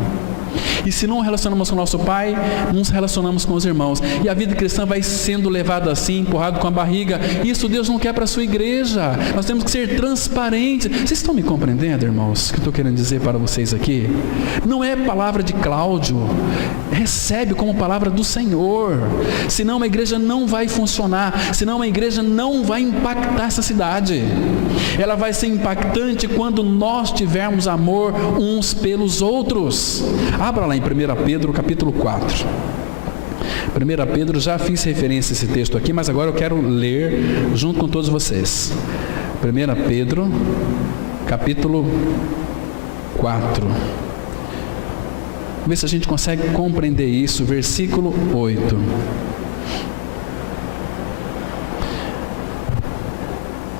E se não relacionamos com o nosso Pai, nos relacionamos com os irmãos, e a vida cristã vai sendo levada assim, empurrado com a barriga. Isso Deus não quer para a sua igreja. Nós temos que ser transparentes. Vocês estão me compreendendo, irmãos, o que eu estou querendo dizer para vocês aqui? Não é palavra de Cláudio, recebe como palavra do Senhor. Senão a igreja não vai funcionar, senão a igreja não vai impactar essa cidade. Ela vai ser impactante quando nós tivermos amor uns pelos outros. Abra lá em 1 Pedro capítulo 4. 1 Pedro, já fiz referência a esse texto aqui, mas agora eu quero ler junto com todos vocês. 1 Pedro capítulo 4. Vamos ver se a gente consegue compreender isso. Versículo 8.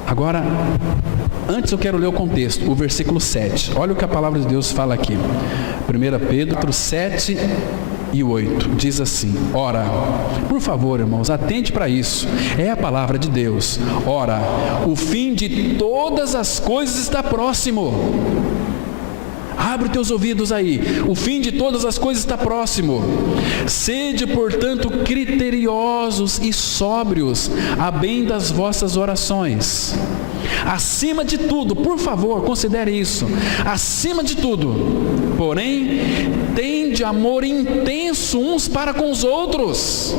Agora, antes eu quero ler o contexto, o versículo 7. Olha o que a palavra de Deus fala aqui. 1 Pedro 7 e 8. Diz assim: ora, por favor, irmãos, atente para isso. É a palavra de Deus. Ora, o fim de todas as coisas está próximo. Abre teus ouvidos aí. O fim de todas as coisas está próximo. Sede, portanto, criteriosos e sóbrios, a bem das vossas orações. Acima de tudo, por favor, considere isso. Acima de tudo, porém, tende amor intenso uns para com os outros.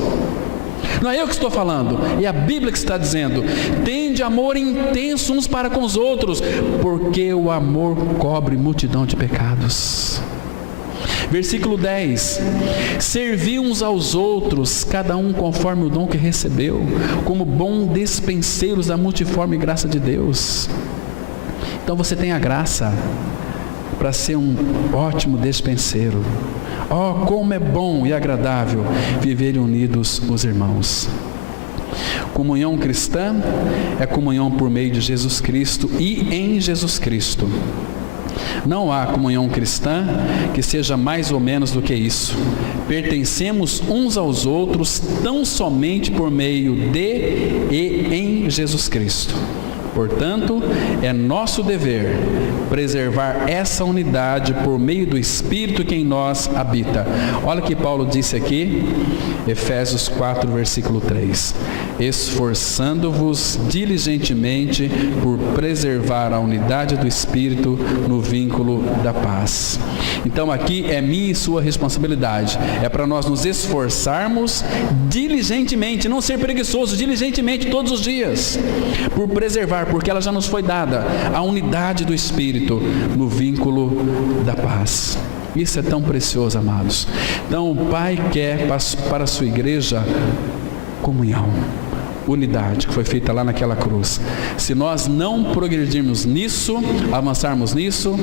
Não é eu que estou falando, é a Bíblia que está dizendo. Tende amor intenso uns para com os outros, porque o amor cobre multidão de pecados. Versículo 10: servi uns aos outros, cada um conforme o dom que recebeu, como bons despenseiros da multiforme graça de Deus. Então você tem a graça para ser um ótimo despenseiro. Oh, como é bom e agradável viverem unidos os irmãos. Comunhão cristã é comunhão por meio de Jesus Cristo e em Jesus Cristo. Não há comunhão cristã que seja mais ou menos do que isso. Pertencemos uns aos outros tão somente por meio de e em Jesus Cristo. Portanto, é nosso dever preservar essa unidade por meio do Espírito que em nós habita. Olha o que Paulo disse aqui, Efésios 4, versículo 3. Esforçando-vos diligentemente por preservar a unidade do Espírito no vínculo da paz. Então aqui é minha e sua responsabilidade. É para nós nos esforçarmos diligentemente, não ser preguiçoso, diligentemente todos os dias, por preservar, porque ela já nos foi dada, a unidade do Espírito no vínculo da paz. Isso é tão precioso, amados. Então o Pai quer para a sua igreja comunhão, unidade que foi feita lá naquela cruz. Se nós não progredirmos nisso, avançarmos nisso,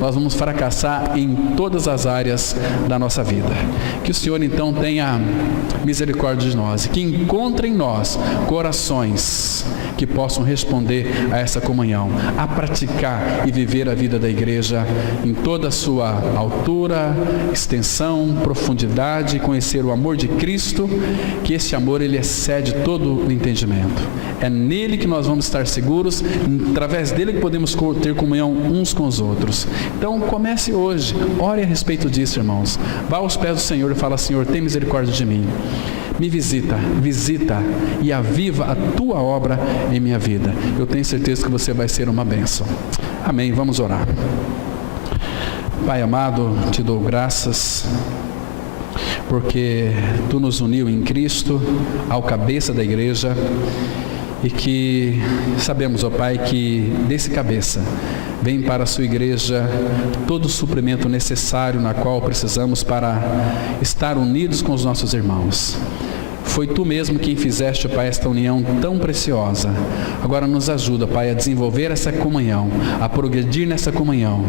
nós vamos fracassar em todas as áreas da nossa vida. Que o Senhor então tenha misericórdia de nós e que encontre em nós corações que possam responder a essa comunhão, a praticar e viver a vida da igreja em toda a sua altura, extensão, profundidade, conhecer o amor de Cristo, que esse amor ele excede todo o entendimento. É nele que nós vamos estar seguros, através dele que podemos ter comunhão uns com os outros. Então comece hoje, ore a respeito disso, irmãos. Vá aos pés do Senhor e fala: Senhor, tem misericórdia de mim. Me visita e aviva a tua obra em minha vida. Eu tenho certeza que você vai ser uma bênção. Amém. Vamos orar. Pai amado, te dou graças porque tu nos uniu em Cristo ao cabeça da igreja, e que sabemos, ó Pai, que desse cabeça vem para a sua igreja todo o suprimento necessário na qual precisamos para estar unidos com os nossos irmãos. Foi tu mesmo quem fizeste, Pai, esta união tão preciosa. Agora nos ajuda, Pai, a desenvolver essa comunhão, a progredir nessa comunhão,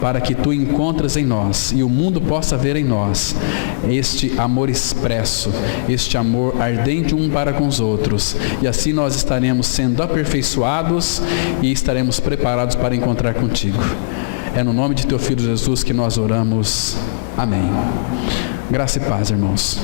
para que tu encontres em nós e o mundo possa ver em nós este amor expresso, este amor ardente um para com os outros. E assim nós estaremos sendo aperfeiçoados e estaremos preparados para encontrar contigo. É no nome de teu Filho Jesus que nós oramos. Amém. Graça e paz, irmãos.